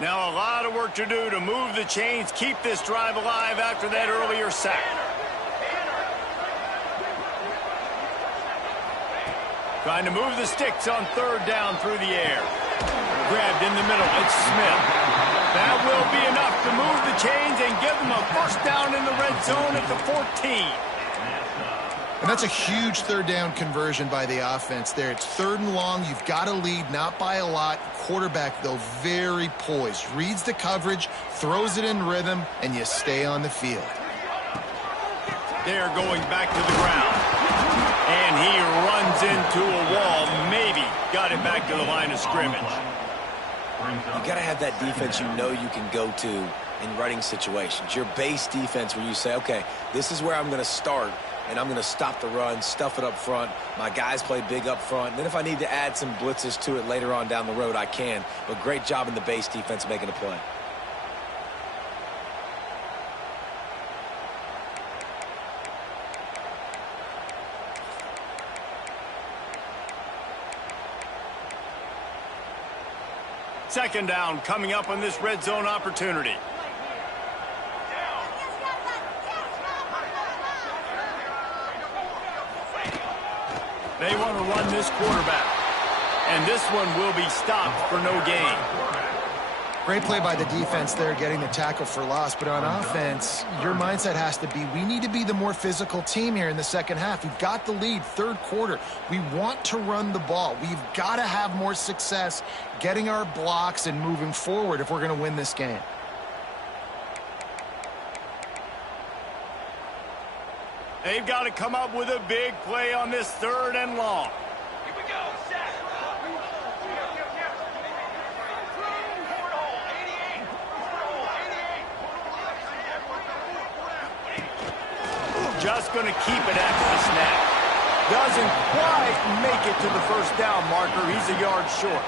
Now a lot of work to do to move the chains, keep this drive alive after that earlier sack. Trying to move the sticks on third down through the air. Grabbed in the middle. It's Smith. That will be enough to move the chains and give them a first down in the red zone at the 14. And that's a huge third down conversion by the offense there. It's 3rd and long. You've got to lead, not by a lot. Quarterback, though, very poised. Reads the coverage, throws it in rhythm, and you stay on the field. They're going back to the ground. And he runs into a wall. Maybe got it back to the line of scrimmage. You got to have that defense you know you can go to in running situations. Your base defense where you say, okay, this is where I'm going to start, and I'm going to stop the run, stuff it up front. My guys play big up front. And then if I need to add some blitzes to it later on down the road, I can. But great job in the base defense making a play. Second down coming up on this red zone opportunity. They want to run this quarterback. And this one will be stopped for no gain. Great play by the defense there, getting the tackle for loss. But on offense, your mindset has to be, we need to be the more physical team here in the second half. We've got the lead, third quarter. We want to run the ball. We've got to have more success getting our blocks and moving forward if we're going to win this game. They've got to come up with a big play on this 3rd and long. Here we go, Zach. Just going to keep it after the snap. Doesn't quite make it to the first down marker. He's a yard short.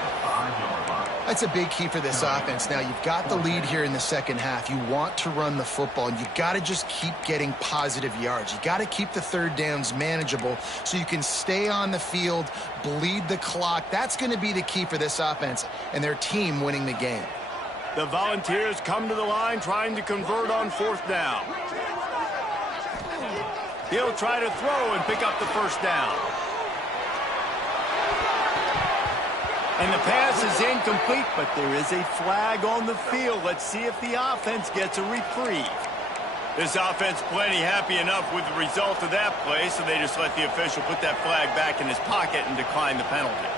That's a big key for this offense. Now, you've got the lead here in the second half. You want to run the football, and you've got to just keep getting positive yards. You got to keep the third downs manageable so you can stay on the field, bleed the clock. That's going to be the key for this offense and their team winning the game. The Volunteers come to the line trying to convert on 4th down. He'll try to throw and pick up the first down. And the pass is incomplete, but there is a flag on the field. Let's see if the offense gets a reprieve. This offense plenty happy enough with the result of that play, so they just let the official put that flag back in his pocket and decline the penalty.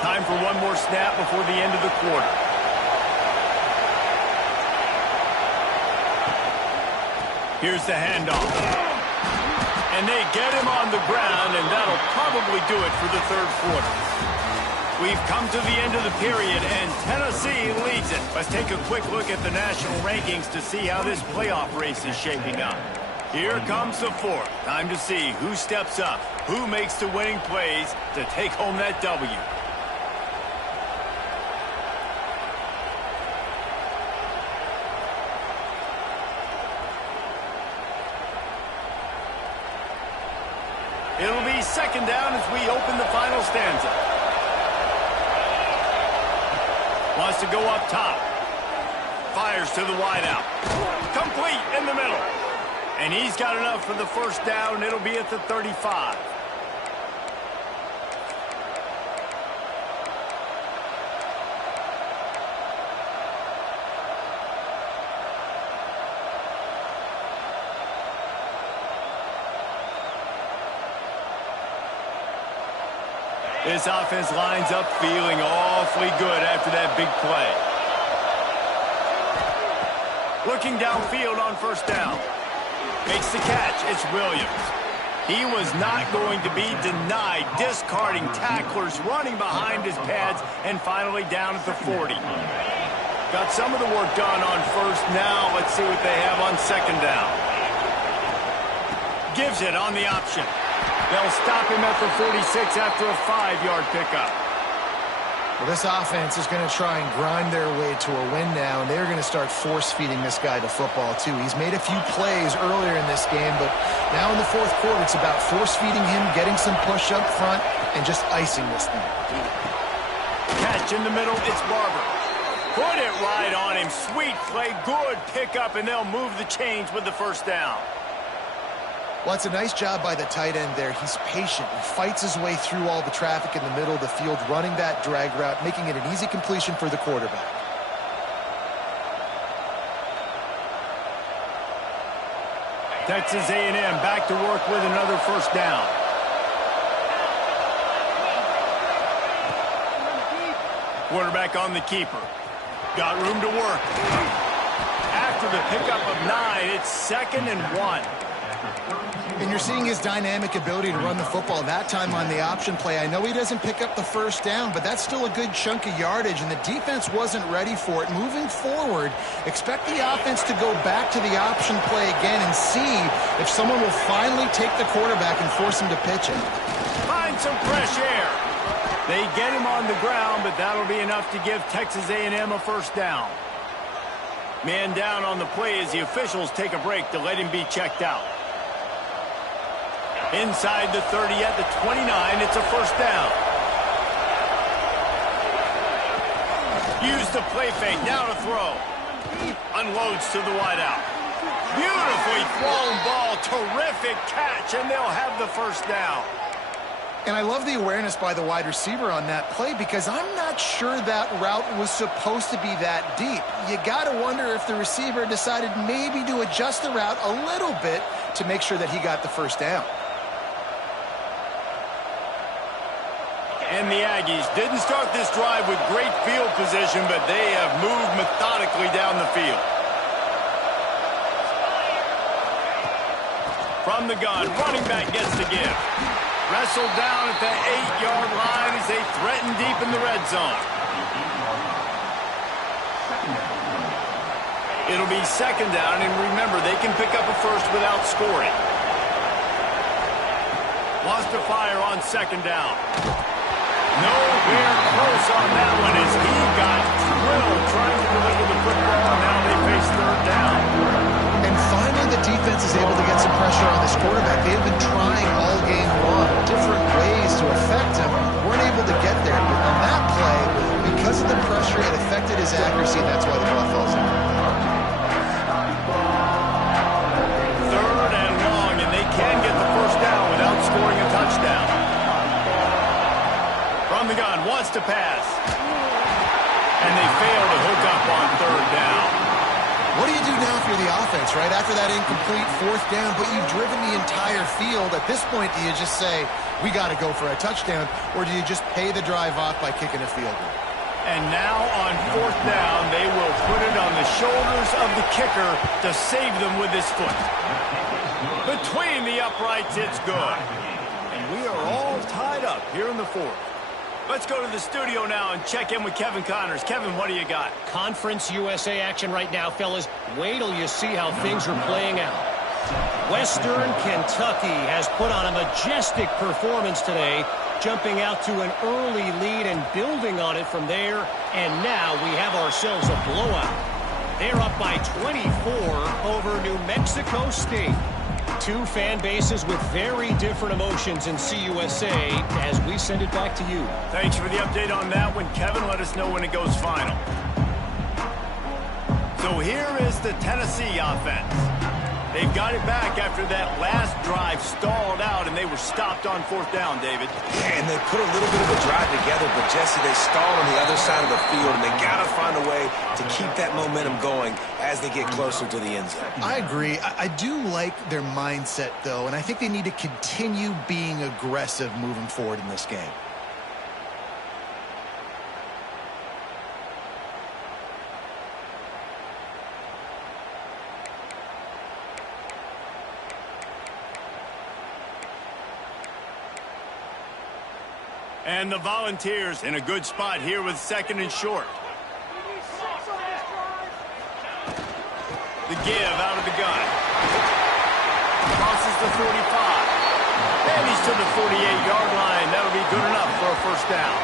Time for one more snap before the end of the quarter. Here's the handoff. And they get him on the ground, and that'll probably do it for the 3rd quarter. We've come to the end of the period, and Tennessee leads it. Let's take a quick look at the national rankings to see how this playoff race is shaping up. Here comes the 4th. Time to see who steps up, who makes the winning plays to take home that W. It'll be second down as we open the final stanza. Wants to go up top. Fires to the wideout. Complete in the middle. And he's got enough for the first down. It'll be at the 35. This offense lines up feeling awfully good after that big play. Looking downfield on first down. Makes the catch. It's Williams. He was not going to be denied, discarding tacklers, running behind his pads, and finally down at the 40. Got some of the work done on first. Now let's see what they have on second down. Gives it on the option. They'll stop him at the 46 after a 5-yard pickup. Well, this offense is going to try and grind their way to a win now, and they're going to start force-feeding this guy the football, too. He's made a few plays earlier in this game, but now in the fourth quarter, it's about force-feeding him, getting some push up front, and just icing this thing. Catch in the middle, it's Barber. Put it right on him. Sweet play, good pickup, and they'll move the chains with the first down. Well, it's a nice job by the tight end there. He's patient. He fights his way through all the traffic in the middle of the field, running that drag route, making it an easy completion for the quarterback. Texas A&M back to work with another first down. Quarterback on the keeper. Got room to work. After the pickup of 9, it's 2nd and 1. And you're seeing his dynamic ability to run the football, that time on the option play. I know he doesn't pick up the first down, but that's still a good chunk of yardage, and the defense wasn't ready for it. Moving forward, expect the offense to go back to the option play again and see if someone will finally take the quarterback and force him to pitch it. Find some fresh air. They get him on the ground, but that'll be enough to give Texas A&M a first down. Man down on the play as the officials take a break to let him be checked out. Inside the 30 at the 29, it's a first down. Use the play fake, now to throw. Unloads to the wideout. Beautifully thrown ball, terrific catch, and they'll have the first down. And I love the awareness by the wide receiver on that play because I'm not sure that route was supposed to be that deep. You got to wonder if the receiver decided maybe to adjust the route a little bit to make sure that he got the first down. And the Aggies didn't start this drive with great field position, but they have moved methodically down the field. From the gun, running back gets the give. Wrestled down at the 8-yard line as they threaten deep in the red zone. It'll be 2nd down, and remember, they can pick up a first without scoring. Wants to fire on 2nd down. Nowhere close on that one as he got drilled trying to deliver the football, and now they face 3rd down. And finally, the defense is able to get some pressure on this quarterback. They have been trying all game long, different ways to affect him. Weren't able to get there. But on that play, because of the pressure, it affected his accuracy, and that's why the ball falls in. 3rd and long, and they can get the first down without scoring a touchdown. From the gun, wants to pass. And they fail to hook up on 3rd down. What do you do now if you're the offense, right? After that incomplete 4th down, but you've driven the entire field. At this point, do you just say, we got to go for a touchdown, or do you just pay the drive off by kicking a field goal? And now on 4th down, they will put it on the shoulders of the kicker to save them with his foot. Between the uprights, it's good. And we are all tied up here in the 4th. Let's go to the studio now and check in with Kevin Connors. Kevin, what do you got? Conference USA action right now, fellas. Wait till you see how things are playing out. Western Kentucky has put on a majestic performance today, jumping out to an early lead and building on it from there. And now we have ourselves a blowout. They're up by 24 over New Mexico State. Two fan bases with very different emotions in CUSA as we send it back to you. Thanks for the update on that one, Kevin. Let us know when it goes final. So here is the Tennessee offense. They've got it back after that last drive stalled out, and they were stopped on 4th down, David. And they put a little bit of a drive together, but, Jesse, they stalled on the other side of the field, and they got to find a way to keep that momentum going as they get closer to the end zone. I agree. I do like their mindset, though, and I think they need to continue being aggressive moving forward in this game. And the Volunteers in a good spot here with 2nd and short. The give out of the gun. Crosses the 45. And he's to the 48-yard line. That'll be good enough for a first down.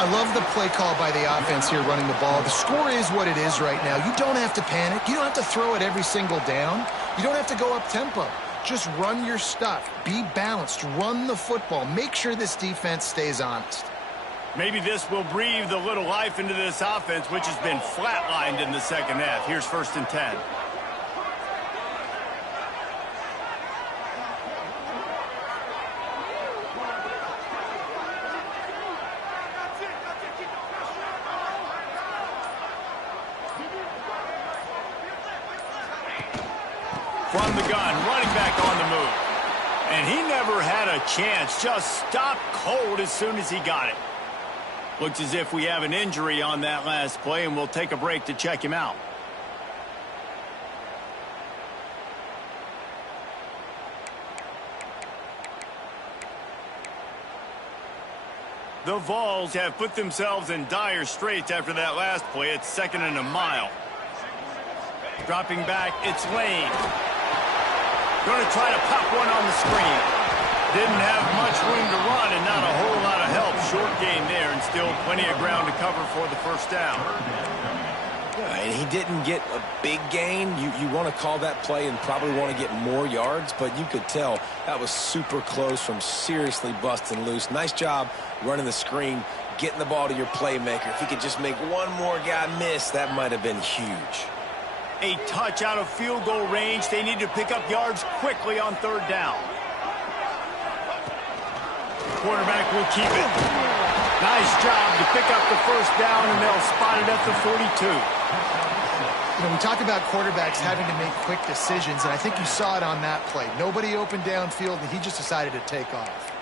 I love the play call by the offense here running the ball. The score is what it is right now. You don't have to panic. You don't have to throw it every single down. You don't have to go up tempo. Just run your stuff. Be balanced. Run the football. Make sure this defense stays honest. Maybe this will breathe a little life into this offense, which has been flatlined in the second half. Here's 1st and 10. From the gun, running back on the move. And he never had a chance. Just stopped cold as soon as he got it. Looks as if we have an injury on that last play, and we'll take a break to check him out. The Vols have put themselves in dire straits after that last play. It's 2nd and a mile. Dropping back, it's Lane. Going to try to pop one on the screen. Didn't have much room to run and not a whole lot of help. Short gain there and still plenty of ground to cover for the first down. Yeah, and he didn't get a big gain. You want to call that play and probably want to get more yards, but you could tell that was super close from seriously busting loose. Nice job running the screen, getting the ball to your playmaker. If he could just make one more guy miss, that might have been huge. A touch out of field goal range. They need to pick up yards quickly on 3rd down. Quarterback will keep it. Nice job to pick up the first down, and they'll spot it at the 42. You know, we talk about quarterbacks having to make quick decisions, and I think you saw it on that play. Nobody opened downfield, and he just decided to take off.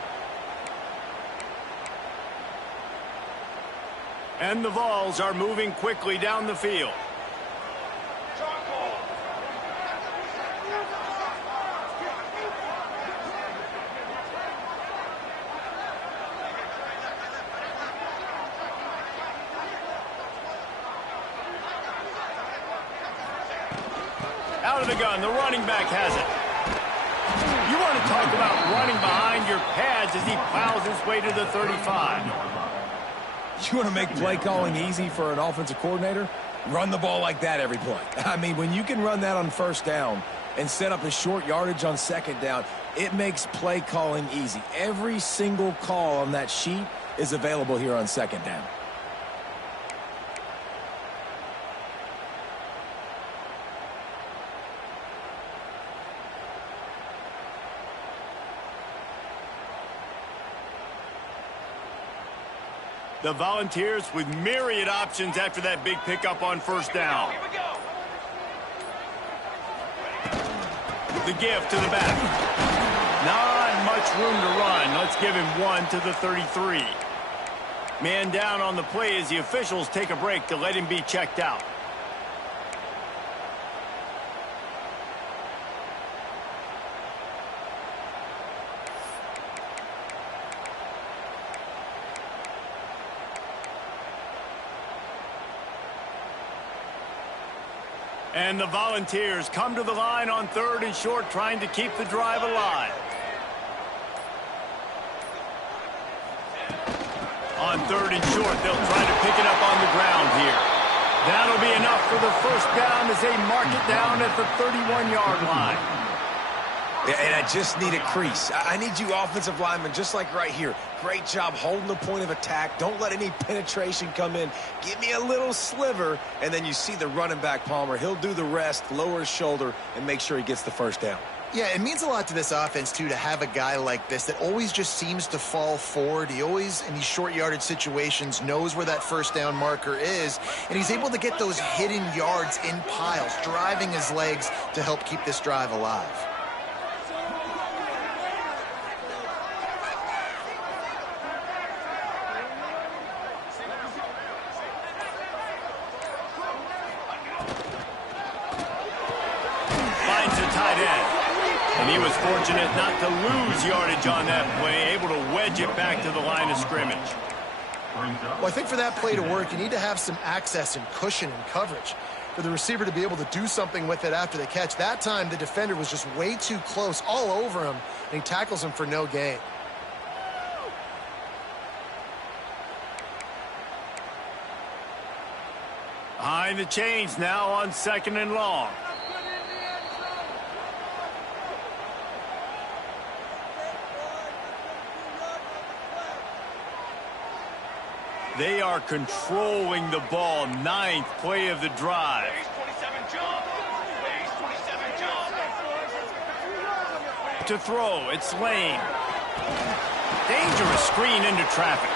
And the Vols are moving quickly down the field. Out of the gun, the running back has it. You want to talk about running behind your pads as he plows his way to the 35. You want to make play calling easy for an offensive coordinator? Run the ball like that every play. I mean, when you can run that on 1st down and set up a short yardage on 2nd down, it makes play calling easy. Every single call on that sheet is available here on 2nd down. The Volunteers with myriad options after that big pickup on 1st down. The give to the back. Not much room to run. Let's give him one to the 33. Man down on the play as the officials take a break to let him be checked out. And the Volunteers come to the line on 3rd and short, trying to keep the drive alive. On 3rd and short, they'll try to pick it up on the ground here. That'll be enough for the first down as they mark it down at the 31-yard line. And I just need a crease. I need you offensive linemen, just like right here. Great job holding the point of attack. Don't let any penetration come in. Give me a little sliver, and then you see the running back, Palmer. He'll do the rest, lower his shoulder, and make sure he gets the first down. Yeah, it means a lot to this offense, too, to have a guy like this that always just seems to fall forward. He always, in these short yardage situations, knows where that first down marker is, and he's able to get those hidden yards in piles, driving his legs to help keep this drive alive. And he was fortunate not to lose yardage on that play, able to wedge it back to the line of scrimmage. Well, I think for that play to work, you need to have some access and cushion and coverage for the receiver to be able to do something with it after the catch. That time, the defender was just way too close, all over him, and he tackles him for no gain. Behind the chains now on 2nd and long. They are controlling the ball. 9th play of the drive. To throw, it's Lane. Dangerous screen into traffic.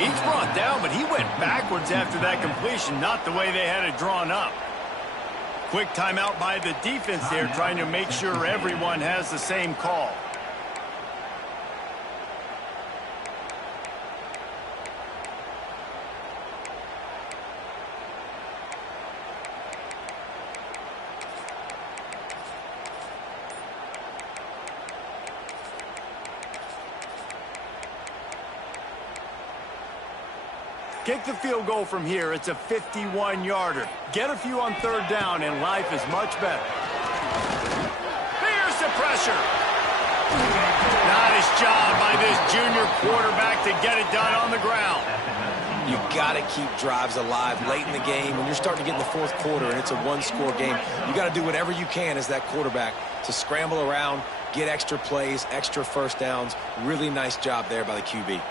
He's brought down, but he went backwards after that completion, not the way they had it drawn up. Quick timeout by the defense there, trying to make sure everyone has the same call. Kick the field goal from here. It's a 51-yarder. Get a few on 3rd down, and life is much better. Here's the pressure. Nice job by this junior quarterback to get it done on the ground. You got to keep drives alive late in the game. When you're starting to get in the 4th quarter and it's a 1-score game, you got to do whatever you can as that quarterback to scramble around, get extra plays, extra first downs. Really nice job there by the QB.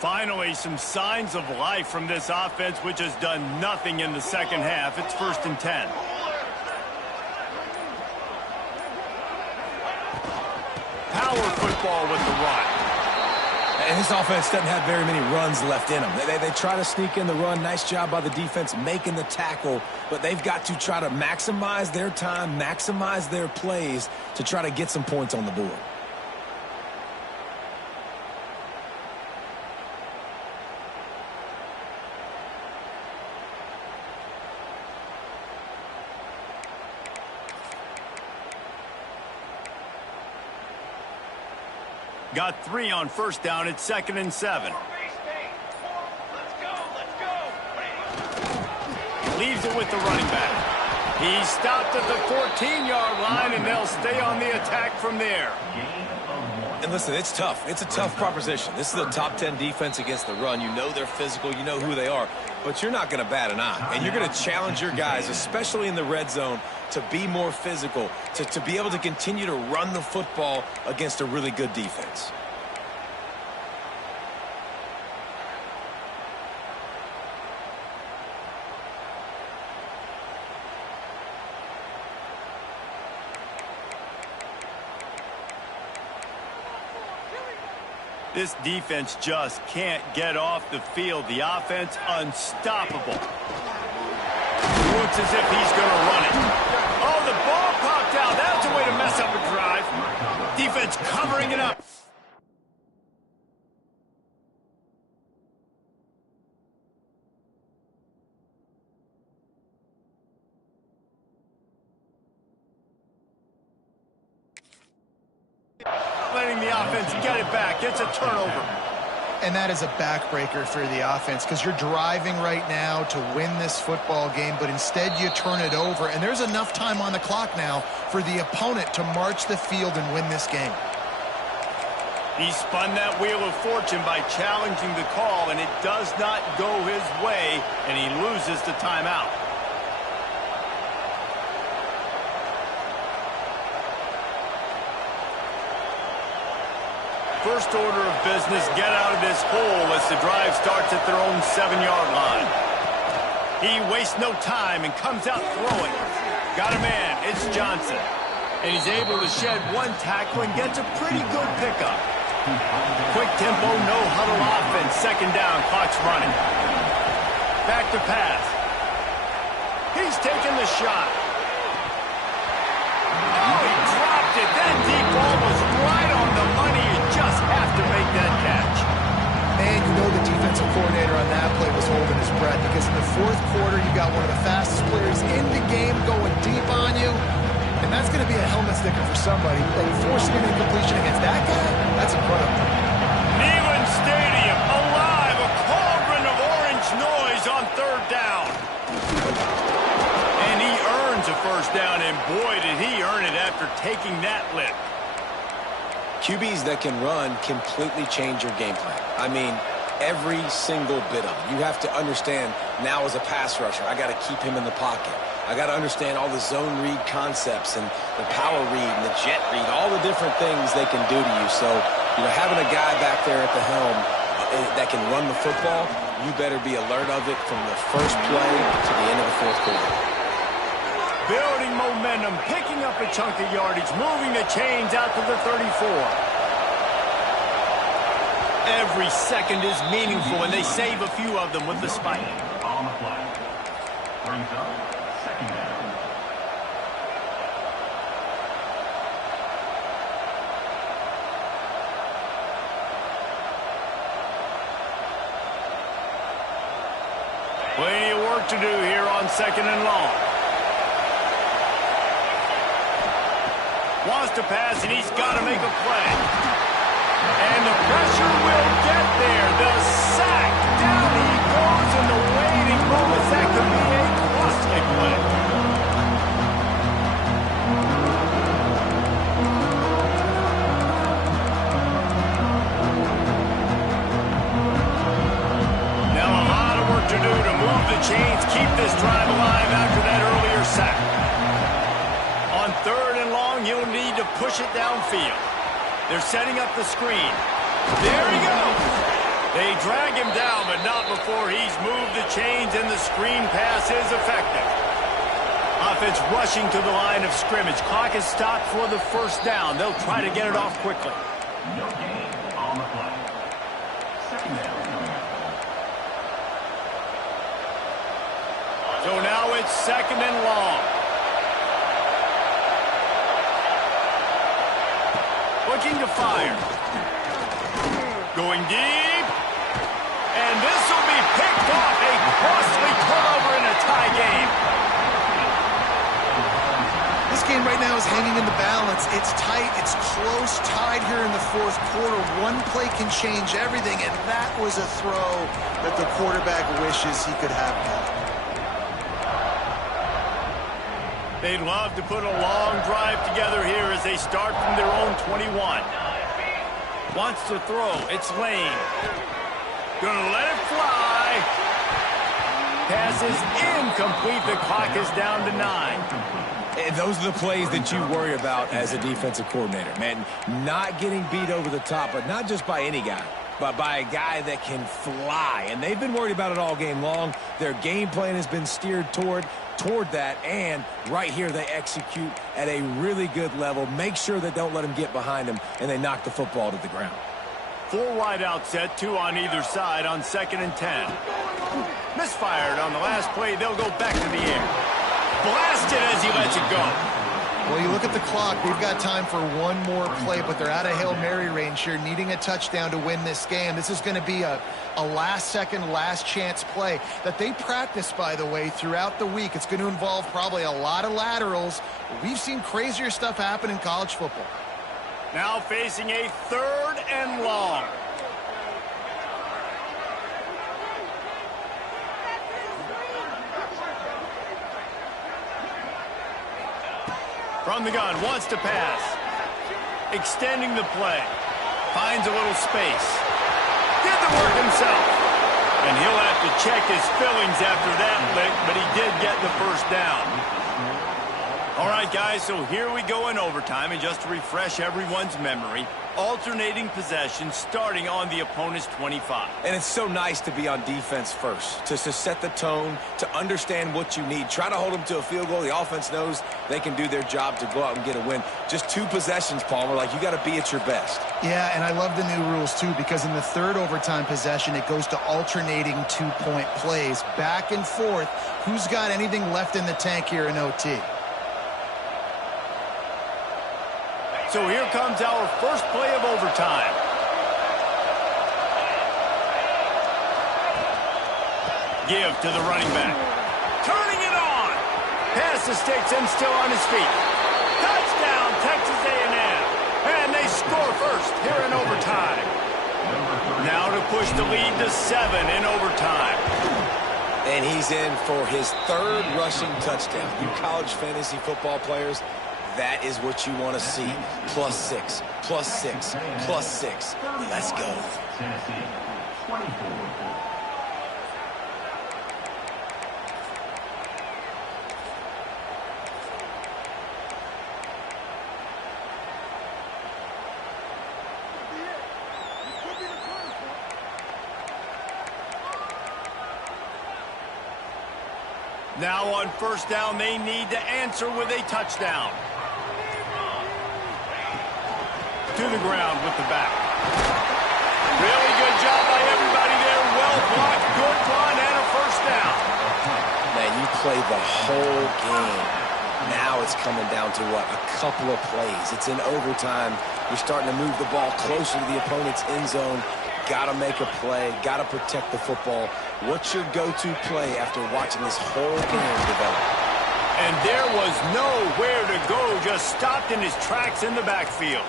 Finally, some signs of life from this offense, which has done nothing in the 2nd half. It's 1st and 10. Power football with the run. And this offense doesn't have very many runs left in them. They try to sneak in the run. Nice job by the defense making the tackle. But they've got to try to maximize their time, maximize their plays to try to get some points on the board. Got 3 on 1st down. It's 2nd and 7. Leaves it with the running back. He stopped at the 14-yard line, and they'll stay on the attack from there. And listen, it's tough. It's a tough proposition. This is a top 10 defense against the run. You know they're physical. You know who they are. But you're not going to bat an eye. And you're going to challenge your guys, especially in the red zone, to be more physical, to be able to continue to run the football against a really good defense. This defense just can't get off the field. The offense unstoppable. Looks as if he's going to run it. Oh, the ball popped out. That's a way to mess up a drive. Defense covering it up. Letting the offense get it back. It's a turnover. And that is a backbreaker for the offense because you're driving right now to win this football game, but instead you turn it over, and there's enough time on the clock now for the opponent to march the field and win this game. He spun that wheel of fortune by challenging the call, and it does not go his way, and he loses the timeout. First order of business, get out of this hole as the drive starts at their own 7-yard line. He wastes no time and comes out throwing. Got a man, it's Johnson. And he's able to shed one tackle and gets a pretty good pickup. Quick tempo, no huddle offense. 2nd down, clock's running. Back to pass. He's taking the shot. Oh, he dropped it. That deep ball was right on the money. You just have to make that catch. Man, You know the defensive coordinator on that play was holding his breath because in the fourth quarter, you got one of the fastest players in the game going deep on you, and that's going to be a helmet sticker for somebody. Like forcing an incompletion against that guy, that's incredible. Neyland Stadium, alive, a cauldron of orange noise on third down. And he earns a first down, and boy, did he earn it after taking that lick. QBs that can run completely change your game plan. I mean, every single bit of it. You have to understand now as a pass rusher, I got to keep him in the pocket. I got to understand all the zone read concepts and the power read and the jet read, all the different things they can do to you. So, you know, having a guy back there at the helm that can run the football, you better be alert of it from the first play to the end of the fourth quarter. Building momentum, picking up a chunk of yardage, moving the chains out to the 34. Every second is meaningful, and they save a few of them with the spike. On the play. Brings up second down. Plenty of work to do here on second and long. Wants to pass, and he's got to make a play. And the pressure will get there. The sack. Down he goes in the waiting moments. That could be a costly play. Now a lot of work to do to move the chains, keep this drive alive after that earlier sack. On third and long, he'll need to push it downfield. They're setting up the screen. There he goes. They drag him down, but not before he's moved the chains, and the screen pass is effective. Offense rushing to the line of scrimmage. Clock is stopped for the first down. They'll try to get it off quickly. No gain on the play. Second down. So now it's second and long. Looking to fire. Going deep. And this will be picked off. A costly turnover in a tie game. This game right now is hanging in the balance. It's tight. It's close, tied here in the fourth quarter. One play can change everything, and that was a throw that the quarterback wishes he could have had. They'd love to put a long drive together here as they start from their own 21. Wants to throw. It's Lane. Gonna let it fly. Pass is incomplete. The clock is down to 9. And those are the plays that you worry about as a defensive coordinator, man. Not getting beat over the top, but not just by any guy, but by a guy that can fly. And they've been worried about it all game long. Their game plan has been steered toward that, and right here they execute at a really good level. Make sure they don't let them get behind them, and they knock the football to the ground. 4 wide out set, 2 on either side on 2nd and 10. Misfired on the last play. They'll go back to the air. Blasted as he lets it go. Well, you look at the clock. We've got time for one more play, but they're out of Hail Mary range here, needing a touchdown to win this game. This is going to be a last-second, last-chance play that they practice, by the way, throughout the week. It's going to involve probably a lot of laterals. We've seen crazier stuff happen in college football. Now facing a 3rd and long. From the gun, wants to pass. Extending the play. Finds a little space. Did the work himself. And he'll have to check his fillings after that lick, but he did get the first down. All right, guys, so here we go in overtime. And just to refresh everyone's memory, alternating possession starting on the opponent's 25. And it's so nice to be on defense first, to set the tone, to understand what you need. Try to hold them to a field goal. The offense knows they can do their job to go out and get a win. Just 2 possessions, Palmer. Like, you got to be at your best. Yeah, and I love the new rules, too, because in the 3rd overtime possession, it goes to alternating 2-point plays. Back and forth. Who's got anything left in the tank here in OT? So here comes our first play of overtime. give to the running back. Turning it on. Pass the sticks and still on his feet. Touchdown, Texas A&M. And they score first here in overtime. Now to push the lead to 7 in overtime. And he's in for his 3rd rushing touchdown. You college fantasy football players, that is what you want to see. +6, +6, +6. Let's go. Tennessee, 24. Now on first down, they need to answer with a touchdown. To the ground with the back. Really good job by everybody there. Well blocked, good run, and a first down. Man, you play the whole game. Now it's coming down to what? A couple of plays. It's in overtime. You're starting to move the ball closer to the opponent's end zone. Got to make a play. Got to protect the football. What's your go-to play after watching this whole game develop? And there was nowhere to go. Just stopped in his tracks in the backfield.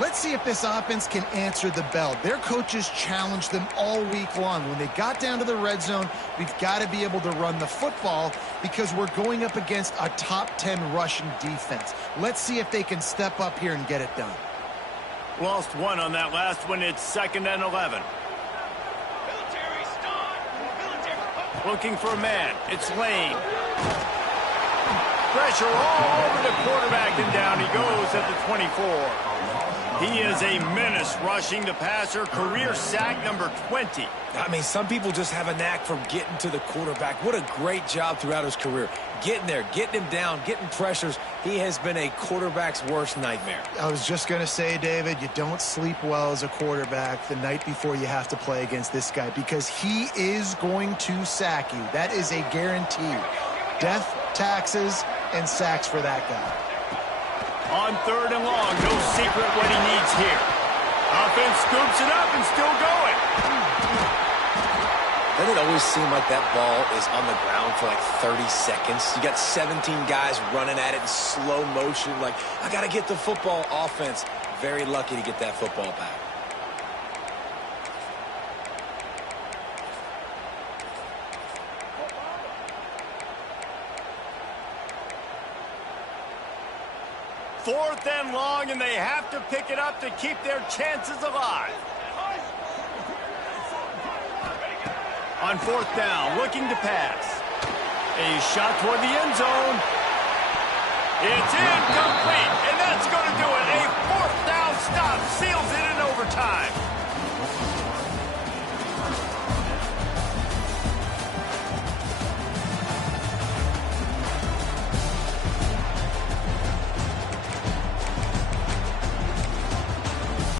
Let's see if this offense can answer the bell. Their coaches challenged them all week long. When they got down to the red zone, we've got to be able to run the football because we're going up against a top 10 rushing defense. Let's see if they can step up here and get it done. Lost one on that last one. It's 2nd and 11. Looking for a man. It's Lane. Pressure all over the quarterback, and down he goes at the 24. He is a menace rushing the passer. Career sack number 20. I mean, some people just have a knack for getting to the quarterback. What a great job throughout his career. Getting there, getting him down, getting pressures. He has been a quarterback's worst nightmare. I was just going to say, David, you don't sleep well as a quarterback the night before you have to play against this guy because he is going to sack you. That is a guarantee. Death, taxes, and sacks for that guy. On 3rd and long, no secret what he needs here. Offense scoops it up and still going. Doesn't it always seem like that ball is on the ground for like 30 seconds? You got 17 guys running at it in slow motion. Like, I got to get the football. Offense, very lucky to get that football back. Fourth and long, and they have to pick it up to keep their chances alive. On 4th down, looking to pass. A shot toward the end zone. It's incomplete, and that's going to